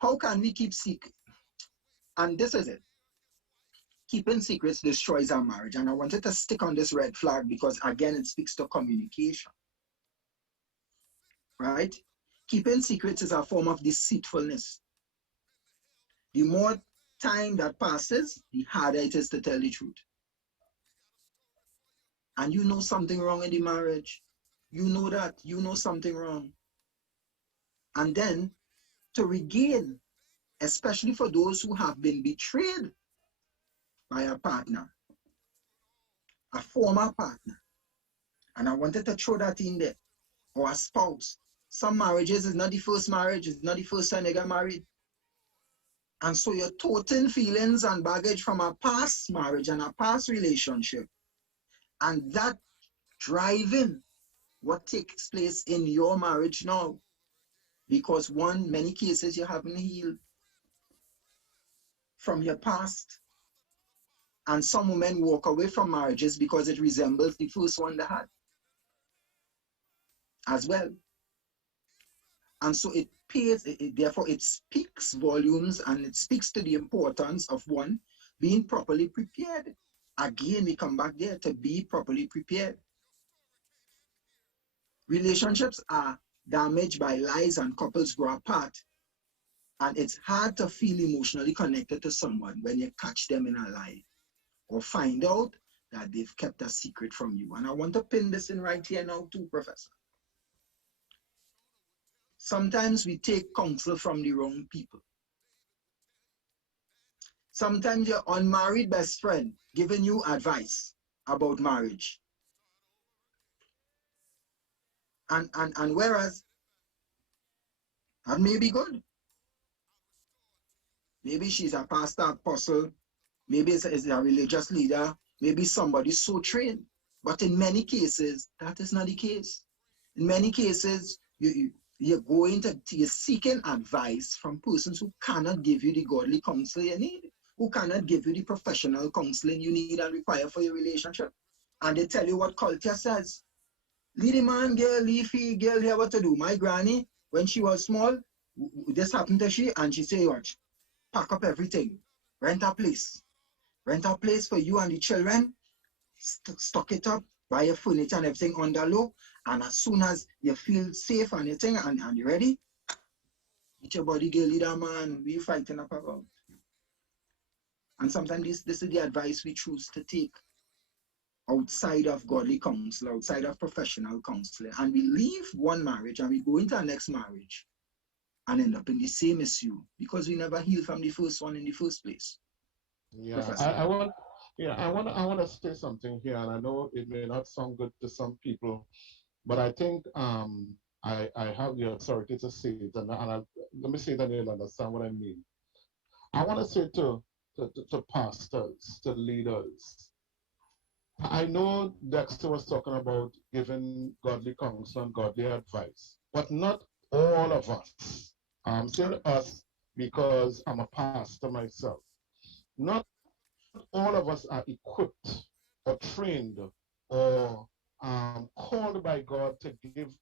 how can we keep secret? And this is it. Keeping secrets destroys our marriage. And I wanted to stick on this red flag because, again, it speaks to communication. Right? Keeping secrets is a form of deceitfulness. The more time that passes, the harder it is to tell the truth. And you know something wrong in the marriage. You know that. You know something wrong. And then to regain, especially for those who have been betrayed by a partner, a former partner. And I wanted to throw that in there. Or a spouse. Some marriages is not the first marriage. It's not the first time they got married. And so you're toting feelings and baggage from a past marriage and a past relationship. And that driving what takes place in your marriage now. Because many cases you haven't healed from your past. And some women walk away from marriages because it resembles the first one they had as well. And so therefore it speaks volumes, and it speaks to the importance of one being properly prepared. Again, we come back there to be properly prepared. Relationships are damaged by lies and couples grow apart. And it's hard to feel emotionally connected to someone when you catch them in a lie or find out that they've kept a secret from you. And I want to pin this in right here now too, Professor. Sometimes we take counsel from the wrong people. Sometimes your unmarried best friend giving you advice about marriage. And whereas that may be good. Maybe she's a pastor, apostle, maybe it's a religious leader, maybe somebody so trained. But in many cases, that is not the case. In many cases, you're seeking advice from persons who cannot give you the godly counsel you need, who cannot give you the professional counseling you need and require for your relationship. And they tell you what culture says. Lead the man, girl, leafy, girl, here what to do. My granny, when she was small, this happened to she, and she say, watch, pack up everything, rent a place for you and the children, stock it up, buy your furniture and everything under low, and as soon as you feel safe and everything and you're ready, get your body, girl, leader, man, we fighting up about. And sometimes this is the advice we choose to take outside of godly counsel, outside of professional counseling. And we leave one marriage and we go into our next marriage and end up in the same issue because we never healed from the first one in the first place. Yeah, I want to say something here, and I know it may not sound good to some people, but I think I have the authority to say it, and let me say it and you'll understand what I mean. I want to say to pastors, to leaders, I know Dexter was talking about giving godly counsel and godly advice, but not all of us. I'm saying us because I'm a pastor myself. Not all of us are equipped or trained or called by God to give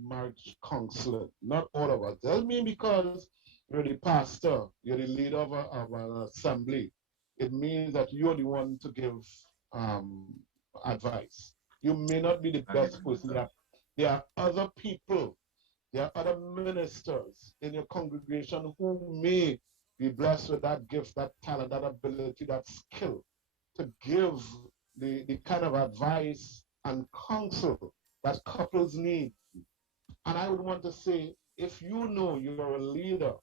marriage counseling. Not all of us. Doesn't mean because you're the pastor, you're the leader of an assembly. It means that you're the one to give um, advice. You may not be the best person. There are other people, there are other ministers in your congregation who may be blessed with that gift, that talent, that ability, that skill to give the kind of advice and counsel that couples need. And I would want to say, if you know you're a leader,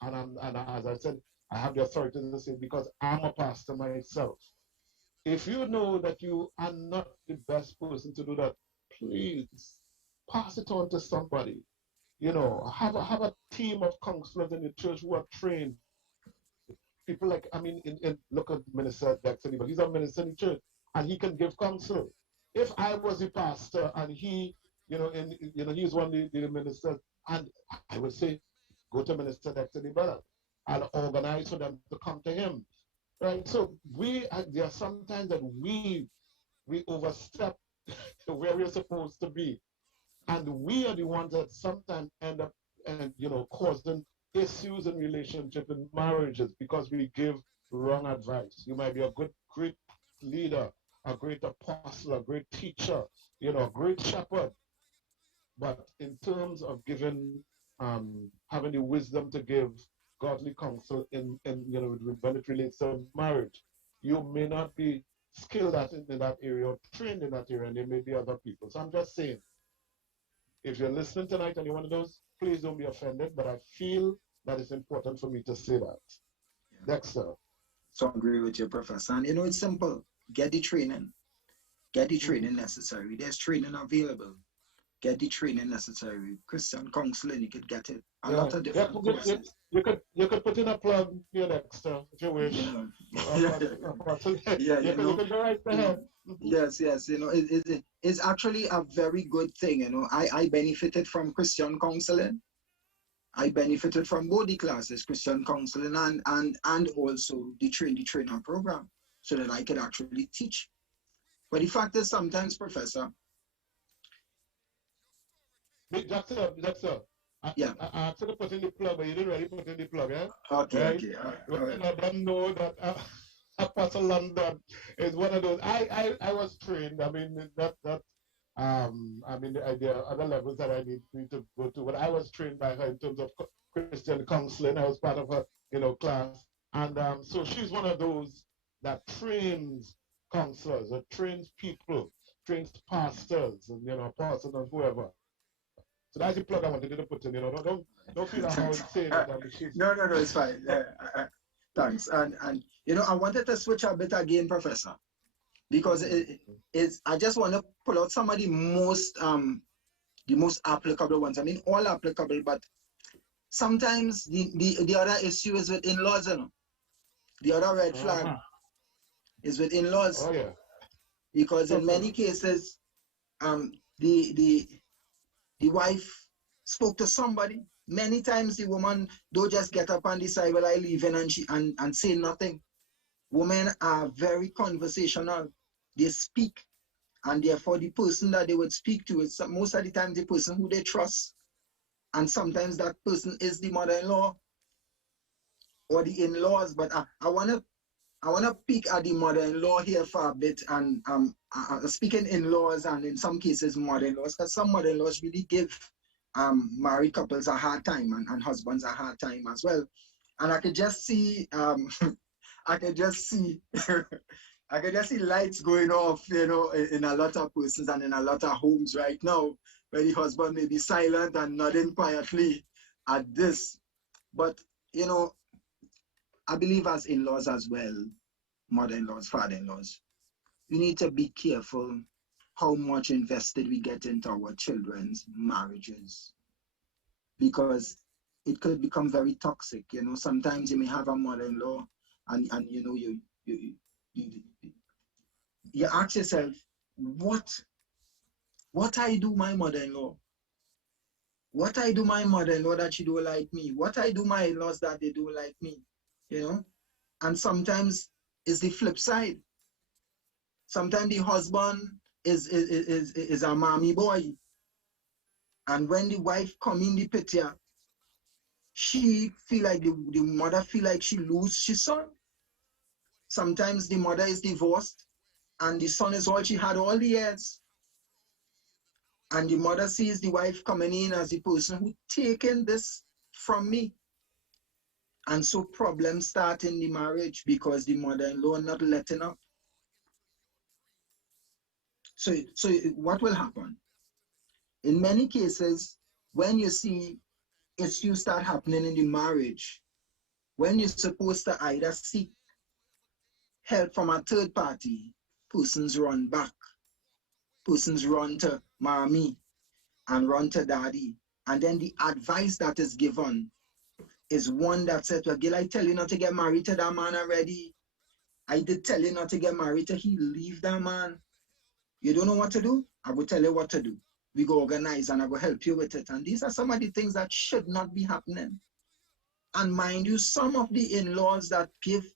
and as I said, I have the authority to say because I'm a pastor myself. If you know that you are not the best person to do that, please pass it on to somebody. You know, have a team of counselors in the church who are trained. People like, I mean, look at Minister Dexter, but he's a minister in the church and he can give counsel. If I was a pastor and he, he's one of the ministers, and I would say, go to Minister Dexter the Bellotte. I'll organize for them to come to him. Right? So there are sometimes that we overstep where we're supposed to be. And we are the ones that sometimes end up causing issues in relationship and marriages because we give wrong advice. You might be a great leader, a great apostle, a great teacher, a great shepherd. But in terms of having the wisdom to give godly counsel when it relates to marriage, you may not be skilled in that area or trained in that area, and there may be other people. So I'm just saying, if you're listening tonight and you're one of those, please don't be offended, but I feel that it's important for me to say that. Yeah. Dexter. So I agree with you, Professor. And it's simple. Get the training. Get the training necessary. There's training available. Get the training necessary. Christian counseling, you could get it. A lot of different courses. You could put in a plug here, Dexter, if you wish. You could go right ahead. Yes. It's actually a very good thing. I benefited from Christian counseling. I benefited from both the classes, Christian counseling and also the trainer program, so that I could actually teach. But the fact is, sometimes, Professor. Dexter, I asked you to put in the plug, but you didn't really put in the plug, eh? Okay, right? okay. All right. I don't know that Apostle London is one of those. I was trained. I mean there are other levels that I need to go to, but I was trained by her in terms of Christian counseling. I was part of her, class, and so she's one of those that trains counselors, that trains people, trains pastors, and apostles and whoever. So that's the plug I wanted you to put in. Don't feel how it's saying it. No, it's fine. Thanks. And I wanted to switch a bit again, Professor, because I just want to pull out some of the most applicable ones. I mean, all applicable, but sometimes the other issue is with in-laws. The other red flag is with in-laws. Oh yeah. Because in many cases, the wife spoke to somebody. Many times the woman don't just get up and decide, well, I leave in and say nothing. Women are very conversational. They speak. And therefore the person that they would speak to is most of the time the person who they trust. And sometimes that person is the mother-in-law or the in-laws. But I wanna pick at the mother-in-law here for a bit, and speaking in-laws and in some cases mother-in-laws, because some mother-in-laws really give married couples a hard time and husbands a hard time as well. And I could just see I could just see lights going off, in a lot of persons and in a lot of homes right now, where the husband may be silent and nodding quietly at this. But I believe as in-laws as well, mother-in-laws, father-in-laws, we need to be careful how much invested we get into our children's marriages, because it could become very toxic. Sometimes you may have a mother-in-law and you ask yourself, what I do my mother-in-law? What I do my mother-in-law that she don't like me? What I do my in-laws that they don't like me? You know? And sometimes it's the flip side. Sometimes the husband is a mommy boy. And when the wife come in the picture, she feel like the mother feel like she lose his son. Sometimes the mother is divorced and the son is all she had all the years. And the mother sees the wife coming in as the person who taken this from me. And so problems start in the marriage because the mother-in-law not letting up. So what will happen? In many cases, when you see issues start happening in the marriage, when you're supposed to either seek help from a third party, persons run back. Persons run to mommy and run to daddy. And then the advice that is given is one that said, well, girl, I tell you not to get married to that man already. I did tell you not to get married to he leave that man. You don't know what to do? I will tell you what to do. We go organize and I will help you with it. And these are some of the things that should not be happening. And mind you, some of the in-laws that give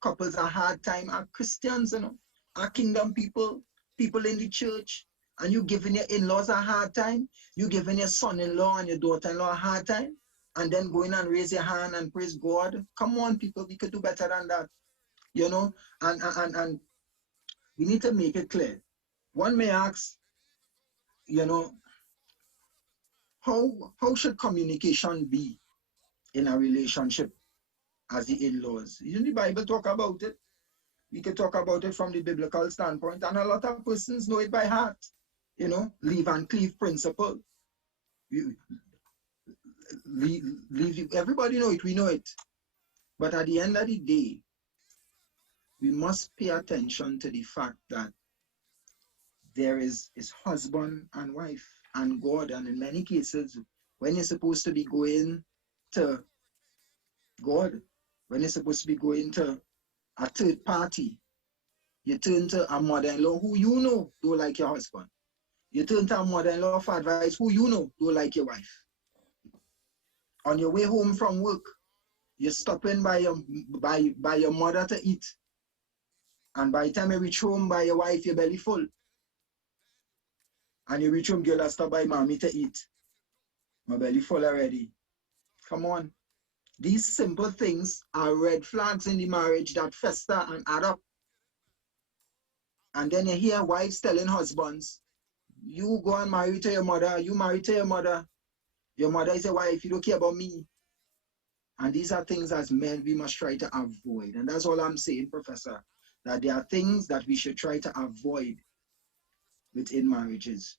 couples a hard time are Christians, you know, are kingdom people, people in the church. And you giving your in-laws a hard time, you giving your son-in-law and your daughter-in-law a hard time, and then going and raise your hand and praise God. Come on, people, we could do better than that, you know. And we need to make it clear. One may ask, you know, how should communication be in a relationship as the in-laws? Isn't the Bible talk about it? We can talk about it from the biblical standpoint, and a lot of persons know it by heart. You know, leave and cleave principle. Everybody know it, we know it. But at the end of the day, we must pay attention to the fact that there is husband and wife and God. And in many cases, when you're supposed to be going to God, when you're supposed to be going to a third party, you turn to a mother-in-law who you know don't like your husband. You turn to a mother-in-law for advice who you know don't like your wife. On your way home from work, you're stopping by your mother to eat. And by the time you reach home by your wife, your belly full. And you reach home, girl, I stop by mommy to eat. My belly full already. Come on. These simple things are red flags in the marriage that fester and add up. And then you hear wives telling husbands, you go and marry to your mother, you marry to your mother. Your mother is a wife, you don't care about me. And these are things as men we must try to avoid. And that's all I'm saying, Professor, that there are things that we should try to avoid within marriages.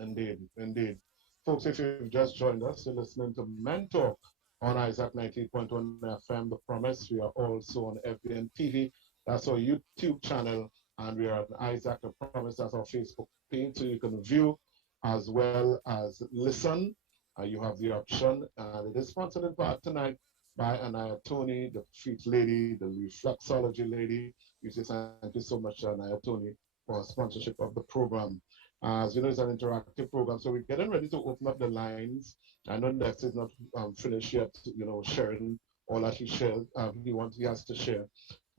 Indeed, indeed. Folks, if you've just joined us, you're listening to Men Talk on Isaac 90.1 FM, The Promise. We are also on FBN TV. That's our YouTube channel. And we are on Isaac, The Promise. That's our Facebook page. So you can view as well as listen. You have the option. And it is sponsored in part tonight by Anaya Tony, the feet lady, the reflexology lady. We say thank you so much, Anaya Tony, for sponsorship of the program. As you know, it's an interactive program, so we're getting ready to open up the lines. I know Dexter is not finished yet, you know, sharing all that he shared. He has to share,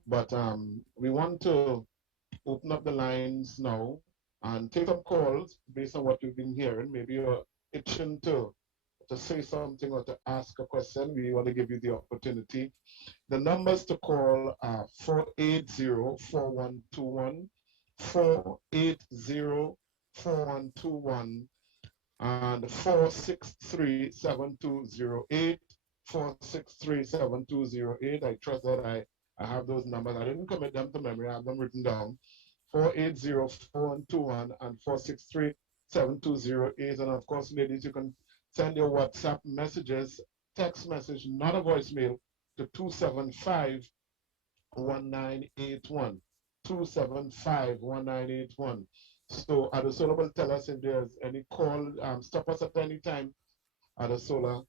but we want to open up the lines now and take some calls based on what you've been hearing. Maybe you're itching to say something or to ask a question. We want to give you the opportunity. The numbers to call are 480-4121, 480-4121, and 463-7208, 463-7208. I trust that I have those numbers. I didn't commit them to memory. I have them written down. 480-4121 and 463-7208. And of course, ladies, you can send your WhatsApp messages, text message, not a voicemail, to 275-1981. 275-1981. So Adesola will tell us if there's any call. Stop us at any time, Adesola,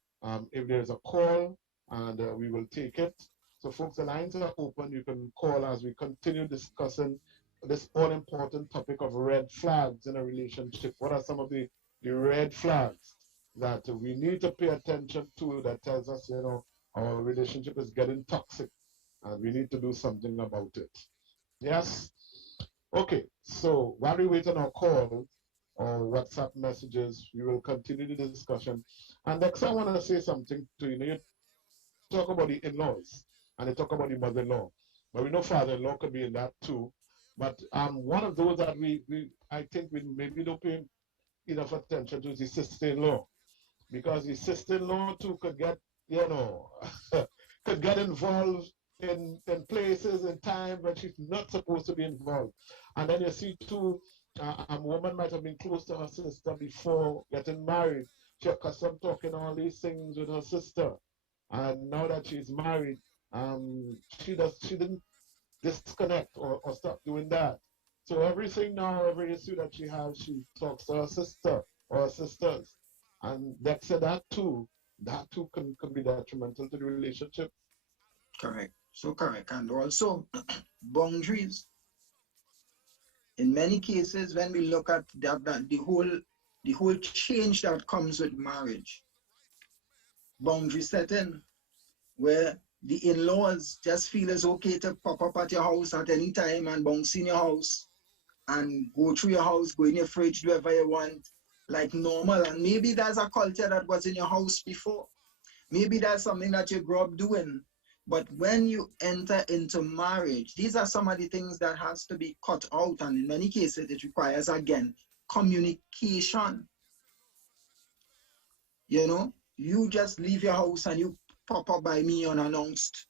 if there's a call, and we will take it. So folks, the lines are open. You can call as we continue discussing this all important topic of red flags in a relationship. What are some of the red flags that we need to pay attention to that tells us, our relationship is getting toxic and we need to do something about it? Yes? Okay, so while we wait on our call or WhatsApp messages, we will continue the discussion. And next, I want to say something to you. You talk about the in-laws and they talk about the mother-in-law, but we know father-in-law could be in that too. But one of those that I think we maybe don't pay enough attention to is the sister-in-law, because the sister-in-law too could get, you know, could get involved in places and time when she's not supposed to be involved. And then you see too, a woman might have been close to her sister before getting married. She accustomed talking all these things with her sister, and now that she's married, she didn't disconnect or stop doing that. So everything now, every issue that she has, she talks to her sister or her sisters. And Dexter, that too can be detrimental to the relationship. Correct. So correct. And also boundaries. In many cases, when we look at that the whole change that comes with marriage, boundary setting, where the in-laws just feel it's okay to pop up at your house at any time and bounce in your house and go through your house, go in your fridge, do whatever you want, like normal. And maybe there's a culture that was in your house before. Maybe that's something that you grew up doing. But when you enter into marriage, these are some of the things that has to be cut out. And in many cases, it requires, again, communication. You know, you just leave your house and you pop up by me unannounced.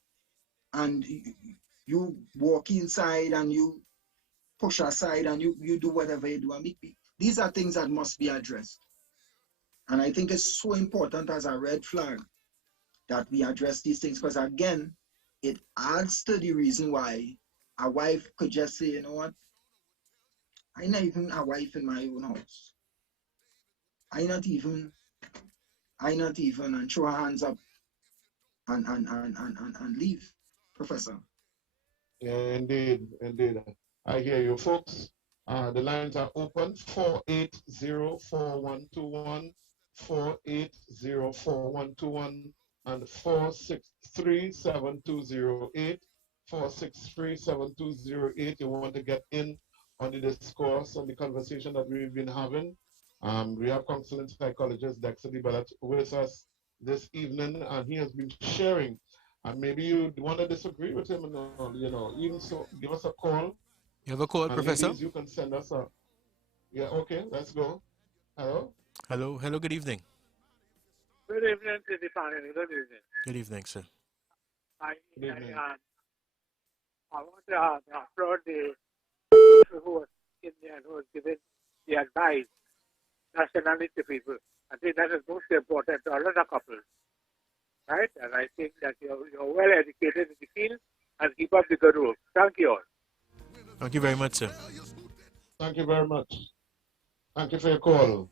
And you walk inside and you push aside and you do whatever you do. These are things that must be addressed. And I think it's so important as a red flag that we address these things, because again, it adds to the reason why a wife could just say, you know what, I'm not even a wife in my own house. I not even, and throw her hands up and leave, Professor. Yeah, indeed, indeed. I hear you, folks. The lines are open: 480-4121, 480-4121, and 463-7208, 463-7208. You want to get in on the discourse, on the conversation that we've been having. We have counseling psychologist Dexter Bellotte with us this evening, and he has been sharing. And maybe you want to disagree with him and all, even so, give us a call. You have a call, And Professor? ladies, you can send us a, yeah, okay, let's go. Hello? Hello, good evening. Good evening to the panel. Good evening. Good evening, sir. I evening. want to applaud the person who was in there and who was giving the advice nationally to people. I think that is most important to all other couples, right? And I think that you're well educated in the field and keep up the good work. Thank you all. Thank you very much, sir. Thank you very much. Thank you for your call.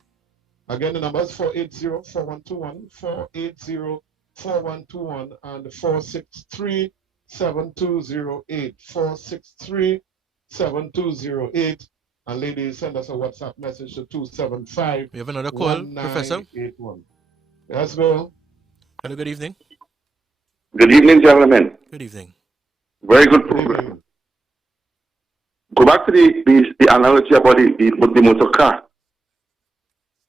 Again, the number is 480-4121, 480-4121, and 463-7208, 463-7208. And ladies, send us a WhatsApp message to 275. We have another call, Professor. Let's go. Hello, good evening. Good evening, gentlemen. Good evening. Very good program. Go back to the analogy about the motor car.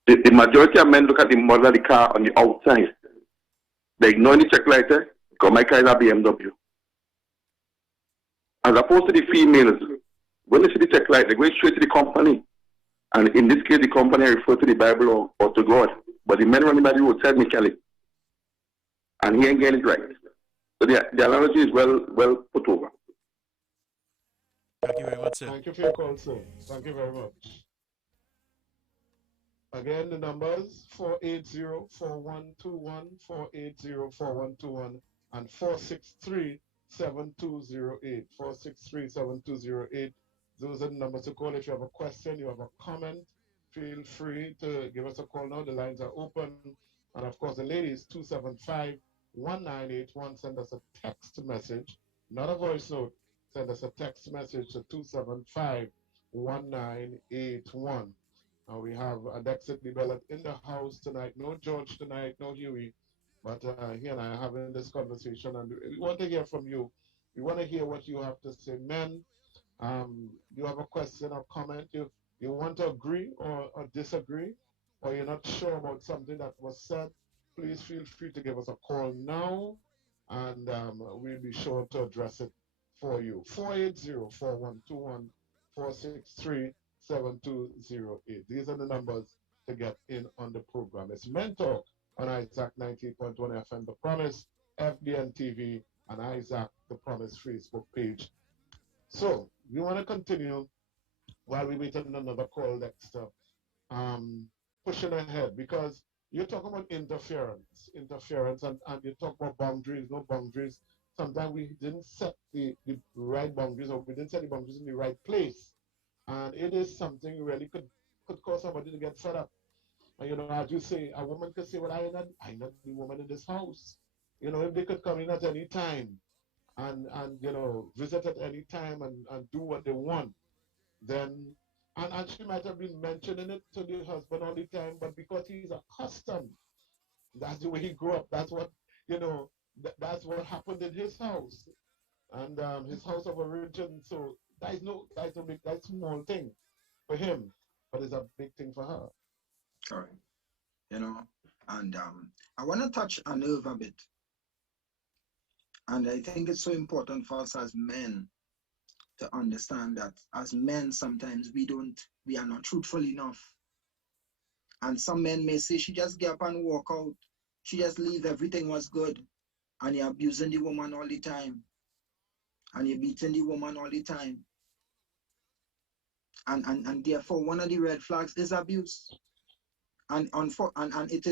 The majority of men look at the model of the car on the outside. They ignore the check lighter, because my car is a BMW. As opposed to the females, when they see the check light, they go straight to the company. And in this case, the company refer to the Bible or to God. But the men running by the road technically. And he ain't getting it right. So the analogy is well put over. Thank you very much, sir. Thank you for your call, sir. Thank you very much. Again, the numbers 480-4121, 480-4121, and 463-7208, 463-7208. Those are the numbers to call. If you have a question, you have a comment, feel free to give us a call now. The lines are open. And of course, the ladies, 275-1981. Send us a text message, not a voice note. send us a text message to 275-1981. We have Dexter Bellotte in the house tonight. No George tonight, no Huey. But he and I are having this conversation, and we want to hear from you. We want to hear what you have to say. Men, you have a question or comment, you want to agree or disagree, or you're not sure about something that was said, please feel free to give us a call now, and we'll be sure to address it for you. 480-4121-463-7208. These are the numbers to get in on the program. It's Mentor on Isaac 90.1 FM, The Promise, FBN TV, and Isaac The Promise Facebook page. So we want to continue while we wait on another call, Dexter. Pushing ahead, because you're talking about interference, and you talk about boundaries, no boundaries. Sometimes we didn't set the right boundaries, or we didn't set the boundaries in the right place, and it is something really could cause somebody to get fed up. And, as you say, a woman could say, "Well, I'm not the woman in this house." If they could come in at any time and visit at any time and do what they want, then and she might have been mentioning it to the husband all the time, but because he's accustomed, that's the way he grew up. That's what that's what happened in his house, and his house of origin. So that's a big, that's small thing for him, but it's a big thing for her. Correct. And I want to touch a nerve a bit, and I think it's so important for us as men to understand that as men, sometimes we are not truthful enough. And some men may say, she just get up and walk out. She just leave, everything was good. And you're abusing the woman all the time. And you're beating the woman all the time. And therefore, one of the red flags is abuse. And it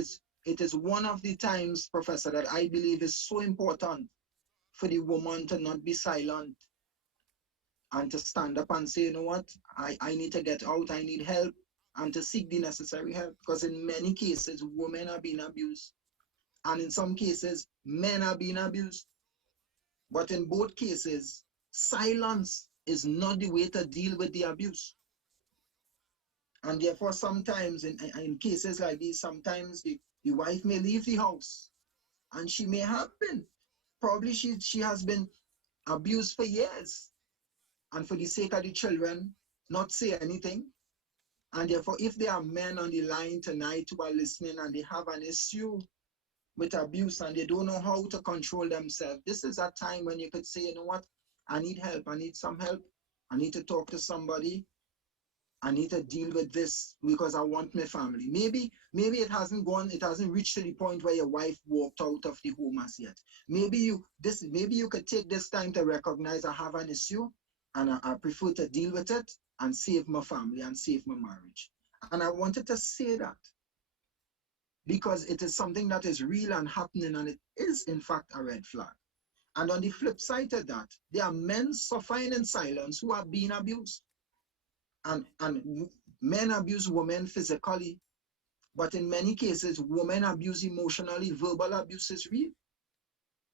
is one of the times, Professor, that I believe is so important for the woman to not be silent and to stand up and say, you know what, I need to get out, I need help, and to seek the necessary help. Because in many cases, women are being abused. And in some cases, men are being abused. But in both cases, silence is not the way to deal with the abuse. And therefore, sometimes in cases like these, sometimes the wife may leave the house. And she may have been. Probably she has been abused for years. And for the sake of the children, not say anything. And therefore, if there are men on the line tonight who are listening and they have an issue with abuse and they don't know how to control themselves, this is a time when you could say, you know what, I need help, I need some help, I need to talk to somebody, I need to deal with this because I want my family. Maybe it hasn't reached to the point where your wife walked out of the home as yet. Maybe you could take this time to recognize I have an issue and I prefer to deal with it and save my family and save my marriage. And I wanted to say that because it is something that is real and happening, and it is in fact a red flag. And on the flip side of that, there are men suffering in silence who are being abused. And men abuse women physically, but in many cases, women abuse emotionally. Verbal abuse is real.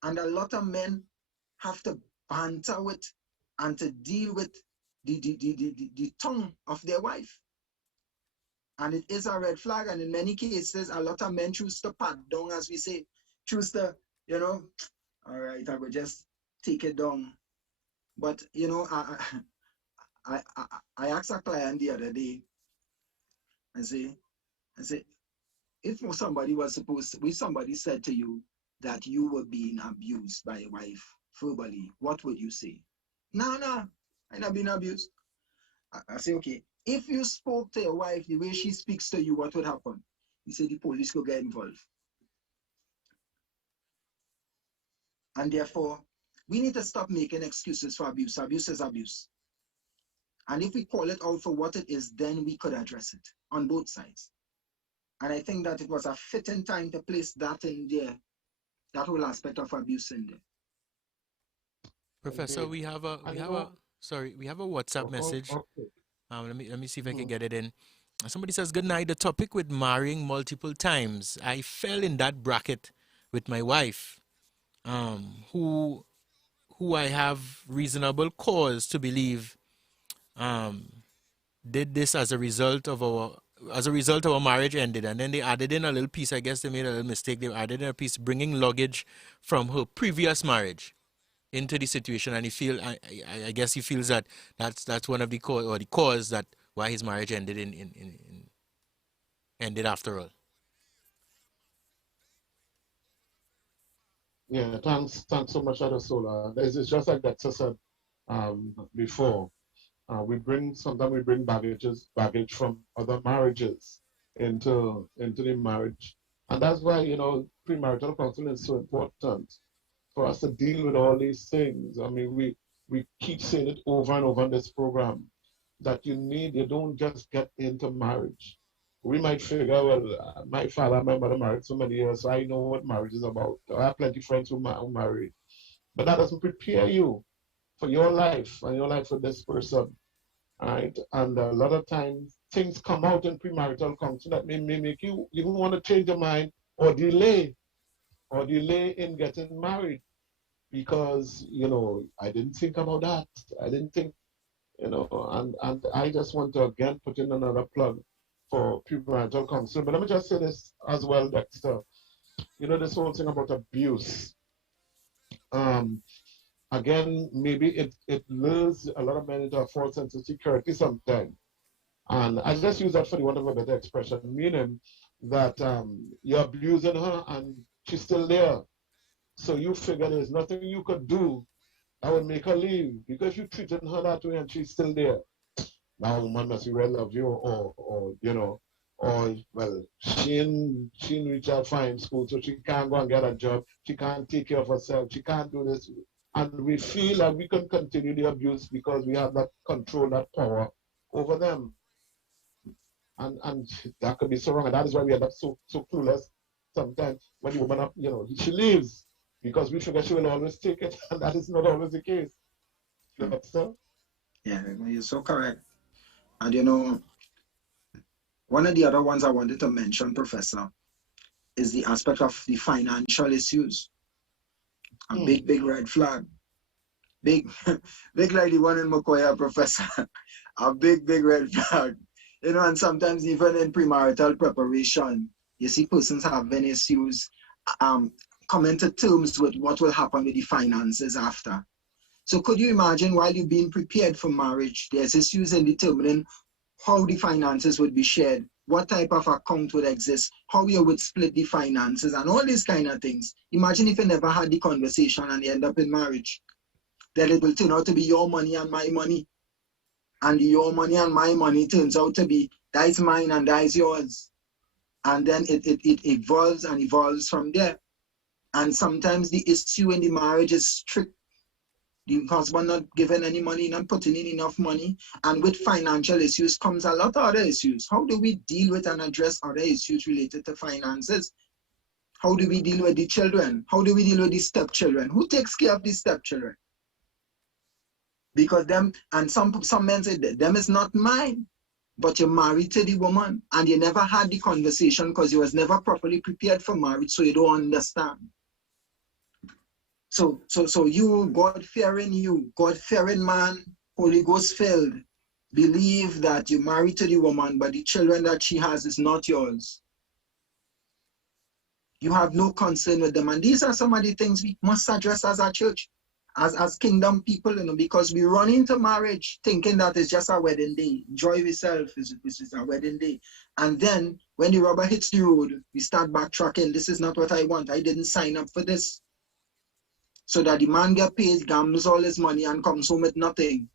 And a lot of men have to banter with and to deal with the tongue of their wife. And it is a red flag. And in many cases, a lot of men choose to pat down, as we say, choose to, all right, I will just take it down. But, I asked a client the other day, I say, if somebody said to you that you were being abused by your wife verbally, what would you say? No, I'm not being abused. I say, okay, if you spoke to your wife the way she speaks to you, what would happen? He said the police could get involved. And therefore, we need to stop making excuses for abuse. Abuse is abuse. And if we call it out for what it is, then we could address it on both sides. And I think that it was a fitting time to place that in there, that whole aspect of abuse in there. Professor, we have a WhatsApp message. Okay. Let me see if I can get it in. Somebody says, "Good night. The topic with marrying multiple times. I fell in that bracket with my wife, who who I have reasonable cause to believe did this as a result of our marriage ended. And then they added in a little piece. I guess they made a little mistake. They added in a piece bringing luggage from her previous marriage into the situation, and I guess he feels that that's one of the cause that why his marriage ended ended after all. Yeah, thanks so much, Adesola. It's just like Dexter said before. Sometimes we bring baggage from other marriages into the marriage, and that's why premarital counseling is so important for us to deal with all these things. I mean, we keep saying it over and over in this program that you don't just get into marriage. We might figure, well, my father and my mother married so many years, so I know what marriage is about. I have plenty of friends who married, but that doesn't prepare you for your life and your life with this person. Right? And a lot of times things come out in premarital counseling that may make you even want to change your mind or delay in getting married because I didn't think about that. I didn't think, and I just want to again put in another plug for premarital counseling. But let me just say this as well, Dexter. This whole thing about abuse. Again, maybe it lures a lot of men into a false sense of security sometimes. And I just use that for the want of a better expression, meaning that you're abusing her and she's still there. So you figure there's nothing you could do that would make her leave because you're treating her that way and she's still there. That woman must really love you, or well, she didn't reach out fine school, so she can't go and get a job. She can't take care of herself. She can't do this. And we feel that we can continue the abuse because we have that control, that power over them. And that could be so wrong. And that is why we end up so clueless sometimes when the woman, she leaves because we figure she will always take it. And that is not always the case. So? Yeah, you're so correct. And one of the other ones I wanted to mention, Professor, is the aspect of the financial issues. A big red flag. Big like the one in Mokoya, Professor. A big red flag. And sometimes even in premarital preparation, you see persons having issues coming to terms with what will happen with the finances after. So could you imagine while you're being prepared for marriage, there's issues in determining how the finances would be shared, what type of account would exist, how you would split the finances, and all these kind of things. Imagine if you never had the conversation and you end up in marriage. Then it will turn out to be your money and my money. And your money and my money turns out to be, that's mine and that's yours. And then it evolves and evolves from there. And sometimes the issue in the marriage is strict. The husband not giving any money, not putting in enough money. And with financial issues comes a lot of other issues. How do we deal with and address other issues related to finances? How do we deal with the children? How do we deal with the stepchildren? Who takes care of the stepchildren? Because them, and some men say, them is not mine. But you're married to the woman and you never had the conversation because you was never properly prepared for marriage, so you don't understand. So you, God-fearing man, Holy Ghost filled, believe that you're married to the woman, but the children that she has is not yours. You have no concern with them. And these are some of the things we must address as a church, as kingdom people, because we run into marriage thinking that it's just a wedding day. Joy itself is a wedding day. And then when the rubber hits the road, we start backtracking. This is not what I want. I didn't sign up for this. So that the man gets paid, gambles all his money and comes home with nothing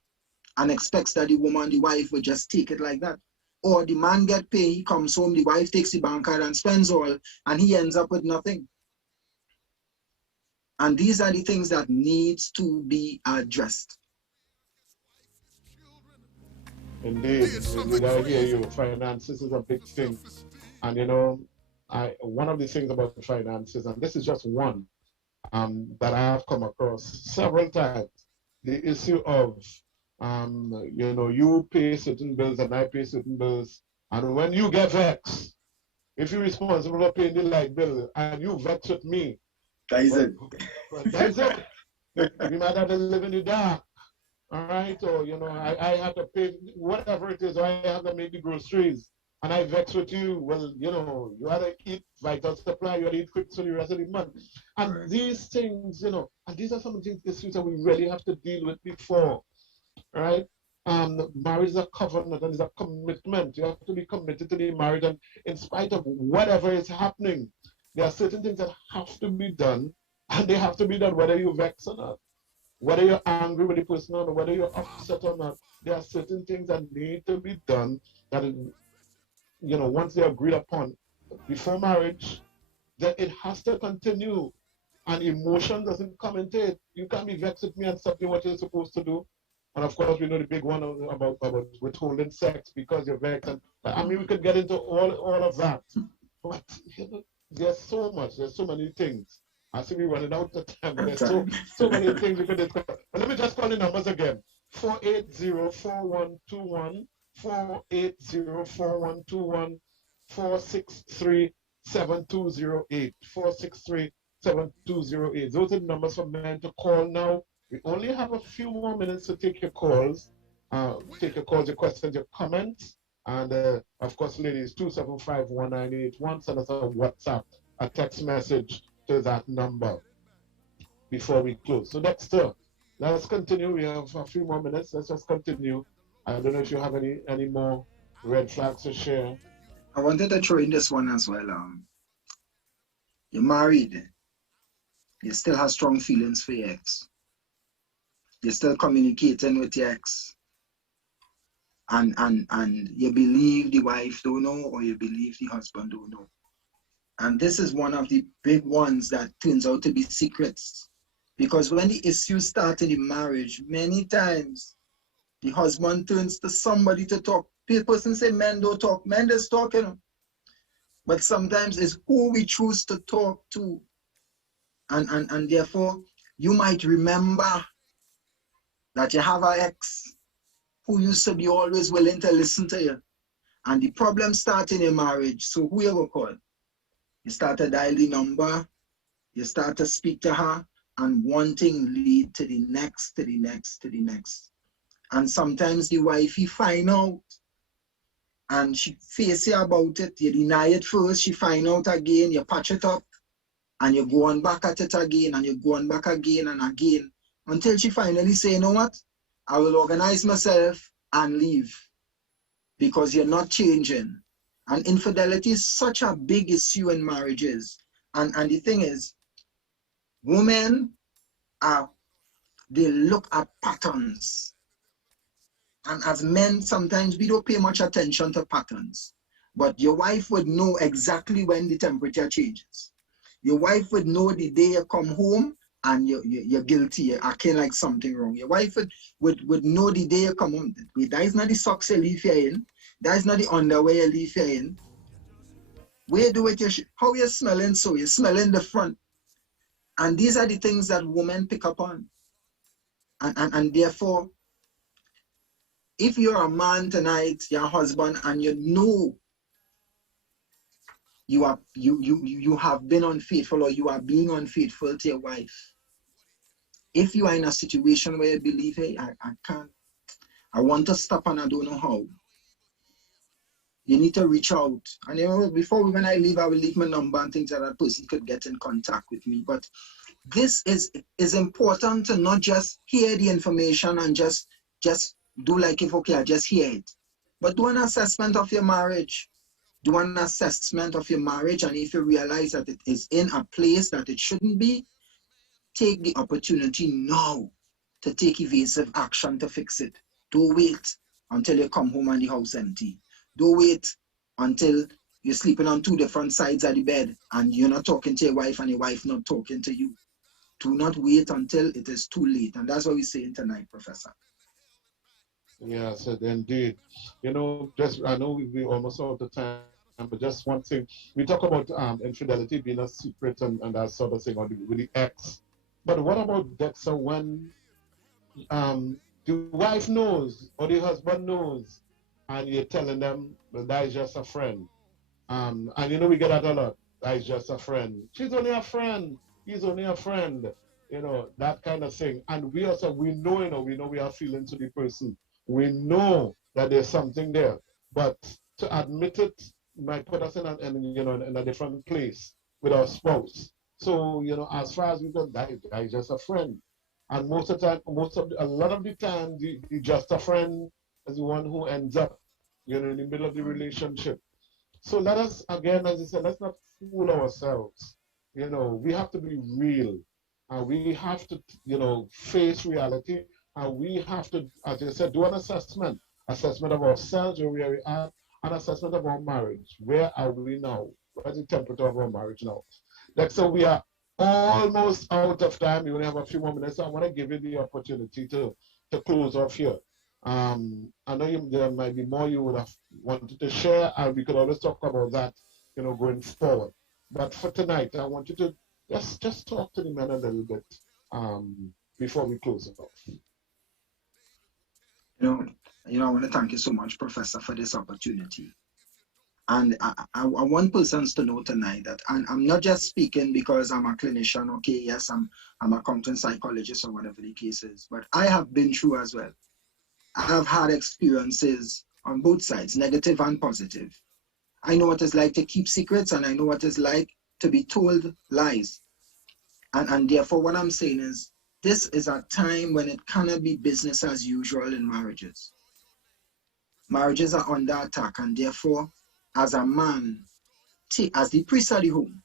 and expects that the woman, the wife, will just take it like that. Or the man gets paid, he comes home, the wife takes the bank card and spends all, and he ends up with nothing. And these are the things that needs to be addressed. Indeed, I hear you. Finances is a big thing. And one of the things about finances, and this is just one, that I have come across several times, the issue of, you pay certain bills and I pay certain bills. And when you get vexed, if you're responsible for paying the light bill and you vex with me, that is it. That's it. We might have to live in the dark. All right, or I have to pay whatever it is, or I have to make the groceries, and I vex with you. Well, you have to eat vital supply, you have to eat quick for the rest of the month. And Right. these things, and these are some of the issues that we really have to deal with before, right? Marriage is a covenant and it's a commitment. You have to be committed to the marriage, and in spite of whatever is happening, there are certain things that have to be done, and they have to be done whether you vex or not. Whether you're angry with the person or whether you're upset or not, there are certain things that need to be done that, once they're agreed upon before marriage, then it has to continue. And emotion doesn't come into it. You can't be vexed with me and stop doing what you're supposed to do. And of course, we know the big one about withholding sex because you're vexed. And I mean, we could get into all of that. But there's so many things. I see we running out of time, but there's so many things we could discuss. But let me just call the numbers again. 480-4121, 480-4121, 463-7208, 463-7208. Those are the numbers for men to call now. We only have a few more minutes to take your calls. Your questions, your comments. And of course, ladies, 275-1981. Send us a WhatsApp, a text message to that number before we close. So Dexter, let's continue. We have a few more minutes. Let's just continue. I don't know if you have any more red flags to share. I wanted to throw in this one as well. You're married. You still have strong feelings for your ex. You're still communicating with your ex. And you believe the wife don't know, or you believe the husband don't know. And this is one of the big ones that turns out to be secrets. Because when the issues start in the marriage, many times the husband turns to somebody to talk. People say men don't talk. Men just talk, But sometimes it's who we choose to talk to. And therefore, you might remember that you have an ex who used to be always willing to listen to you. And the problem starts in your marriage. So who you going to call? You start to dial the number, you start to speak to her, and one thing lead to the next, to the next, to the next. And sometimes the wifey find out, and she face you about it. You deny it first, she find out again, you patch it up, and you go on back at it again, and you go on back again and again, until she finally say, you know what? I will organize myself and leave, because you're not changing. And infidelity is such a big issue in marriages. And the thing is, women they look at patterns. And as men, sometimes we don't pay much attention to patterns. But your wife would know exactly when the temperature changes. Your wife would know the day you come home and you're guilty, you're acting like something wrong. Your wife would know the day you come home. Wait, that is not the socks you leave here in. That is not the underwear you leave here in. Where do it? How you smelling? So you're smelling different. And these are the things that women pick up on. And therefore, if you're a man tonight, your husband, and you know you have been unfaithful, or you are being unfaithful to your wife, if you are in a situation where you believe, hey, I can't, I want to stop and I don't know how, you need to reach out. And when I leave, I will leave my number and things that person could get in contact with me. But this is important to not just hear the information and just do like, if okay, I just hear it. But do an assessment of your marriage. Do an assessment of your marriage, and if you realize that it is in a place that it shouldn't be, take the opportunity now to take evasive action to fix it. Don't wait until you come home and the house empty. Don't wait until you're sleeping on two different sides of the bed and you're not talking to your wife and your wife not talking to you. Do not wait until it is too late. And that's what we're saying tonight, Professor. Yes, indeed. I know we almost out of time, but just one thing. We talk about infidelity being a secret and that sort of thing, or with the ex. But what about Dexter when the wife knows or the husband knows and you're telling them, well, that is just a friend. And we get that a lot. That is just a friend. She's only a friend. He's only a friend. that kind of thing. And we also, we know we have feelings to the person. We know that there's something there. But to admit it might put us in a different place with our spouse. So, as far as we go, that is just a friend. And most of the time, a lot of the time, the just a friend is the one who ends up, in the middle of the relationship. So let us, again, as I said, let's not fool ourselves. We have to be real. And we have to, face reality. And we have to, as I said, do an assessment of ourselves, where we are at, an assessment of our marriage. Where are we now? What's the temperature of our marriage now? So we are almost out of time. We only have a few more minutes. So I want to give you the opportunity to close off here. I know there might be more you would have wanted to share, and we could always talk about that, going forward. But for tonight, I want you to just talk to the men a little bit before we close it off. I want to thank you so much, Professor, for this opportunity. And I want persons to know tonight that, and I'm not just speaking because I'm a clinician, okay, yes, I'm a content psychologist or whatever the case is, but I have been through as well. I have had experiences on both sides, negative and positive. I know what it's like to keep secrets, and I know what it's like to be told lies. And therefore, what I'm saying is, this is a time when it cannot be business as usual in marriages. Marriages are under attack, and therefore, as a man, as the priest of the home,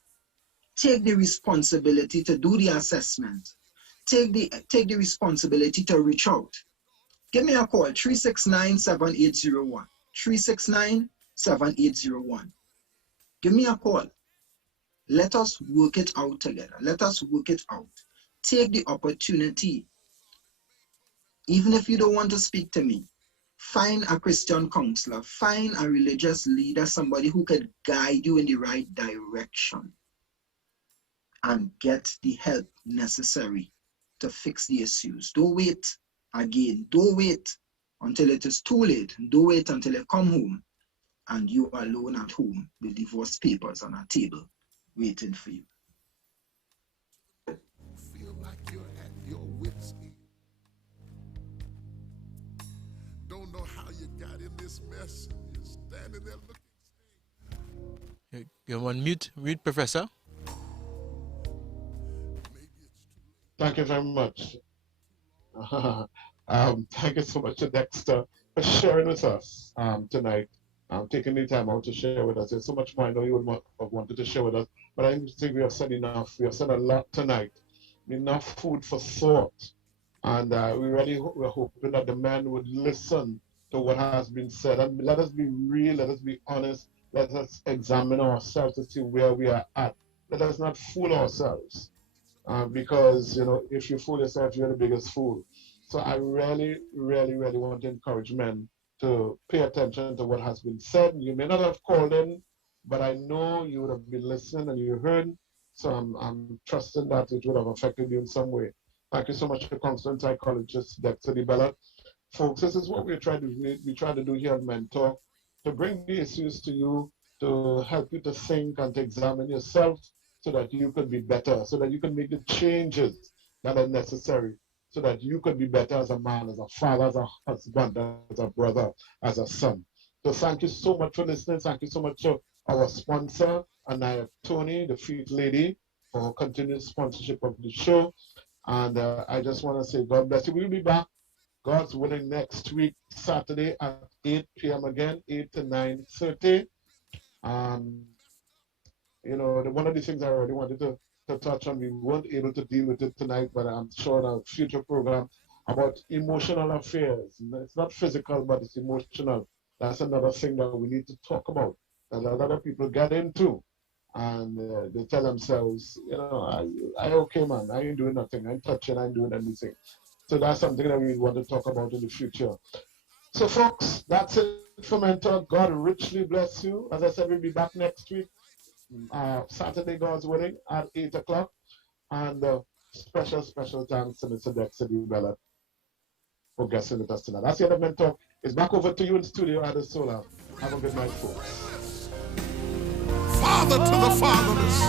take the responsibility to do the assessment. Take the responsibility to reach out. Give me a call, 369-7801. 369-7801. Give me a call. Let us work it out together. Let us work it out. Take the opportunity. Even if you don't want to speak to me, find a Christian counselor, find a religious leader, somebody who could guide you in the right direction, and get the help necessary to fix the issues. Don't wait again. Don't wait until it is too late. Don't wait until you come home and you are alone at home with divorce papers on a table waiting for you. Feel like you're at your wit's end. Don't know how you got in this mess. You're standing there looking. You're on mute, Professor. Thank you very much. Thank you so much to Dexter for sharing with us tonight. Taking the time out to share with us. There's so much more I know you would have wanted to share with us, but I think we have said enough. We have said a lot tonight. Enough food for thought. And we're hoping that the men would listen to what has been said. And let us be real, let us be honest, let us examine ourselves to see where we are at. Let us not fool ourselves. Because, if you fool yourself, you're the biggest fool. So I really, really, really want to encourage men to pay attention to what has been said. You may not have called in, but I know you would have been listening and you heard. So I'm trusting that it would have affected you in some way. Thank you so much to constant psychologist Dexter Bellotte. Folks, this is what we try to do here at Mentor, to bring the issues to you, to help you to think and to examine yourself so that you can be better, so that you can make the changes that are necessary, so that you can be better as a man, as a father, as a husband, as a brother, as a son. So thank you so much for listening. Thank you so much to our sponsor, Anaya Tony, the Feet Lady, for her continued sponsorship of the show. And I just want to say God bless you. We'll be back, God's willing, next week, Saturday at 8 p.m. again, 8 to 9:30. One of the things I already wanted to touch on, we weren't able to deal with it tonight, but I'm sure in a future program about emotional affairs. It's not physical, but it's emotional. That's another thing that we need to talk about, that a lot of people get into. And they tell themselves, I okay, man, I ain't doing nothing. I ain't touching, I ain't doing anything. So that's something that we want to talk about in the future. So, folks, that's it for Mentor. God richly bless you. As I said, we'll be back next week, Saturday, God's willing, at 8 o'clock. And special thanks to Mr. Dexter Bellotte for guesting with us tonight. That's the end of Mentor. It's back over to you in studio at the Solar. Have a good night, folks. Father to the fatherless.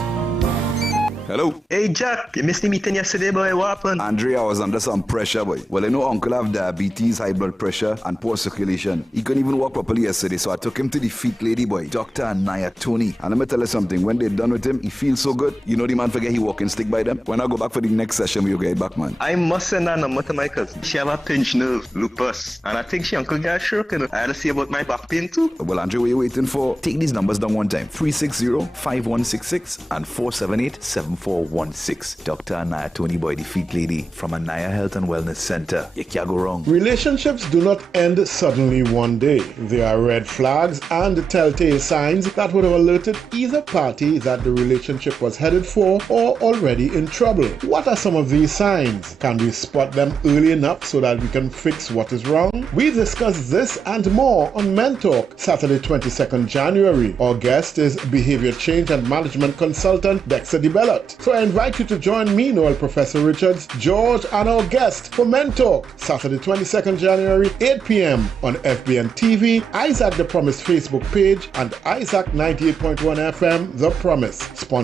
Hello. Hey Jack, you missed the meeting yesterday, boy. What happened? Andrea was under some pressure, boy. Well, I know Uncle have diabetes, high blood pressure, and poor circulation. He couldn't even walk properly yesterday, so I took him to the feet lady, boy, Dr. Naya Tony. And let me tell you something, when they're done with him, he feels so good. You know the man forget he walking stick by them. When I go back for the next session, we'll get back, man. I must send that number to my cousin. She have a pinched nerve, lupus. And I think she uncle got stroke, you know. I had to see about my back pain too. Well, Andrea, what are you waiting for? Take these numbers down one time. 360-5166 and 478-7416. Dr. Anaya Tony, boy, the feet lady from Anaya Health and Wellness Center. You can't go wrong. Relationships do not end suddenly one day. There are red flags and telltale signs that would have alerted either party that the relationship was headed for or already in trouble. What are some of these signs? Can we spot them early enough so that we can fix what is wrong? We discuss this and more on Men Talk, Saturday 22nd January. Our guest is behavior change and management consultant Dexter Bellotte. So I invite you to join me, Noel, Professor Richards, George, and our guest for Men Talk, Saturday 22nd January, 8 p.m. on FBN TV, Isaac The Promise Facebook page, and Isaac 98.1 FM The Promise.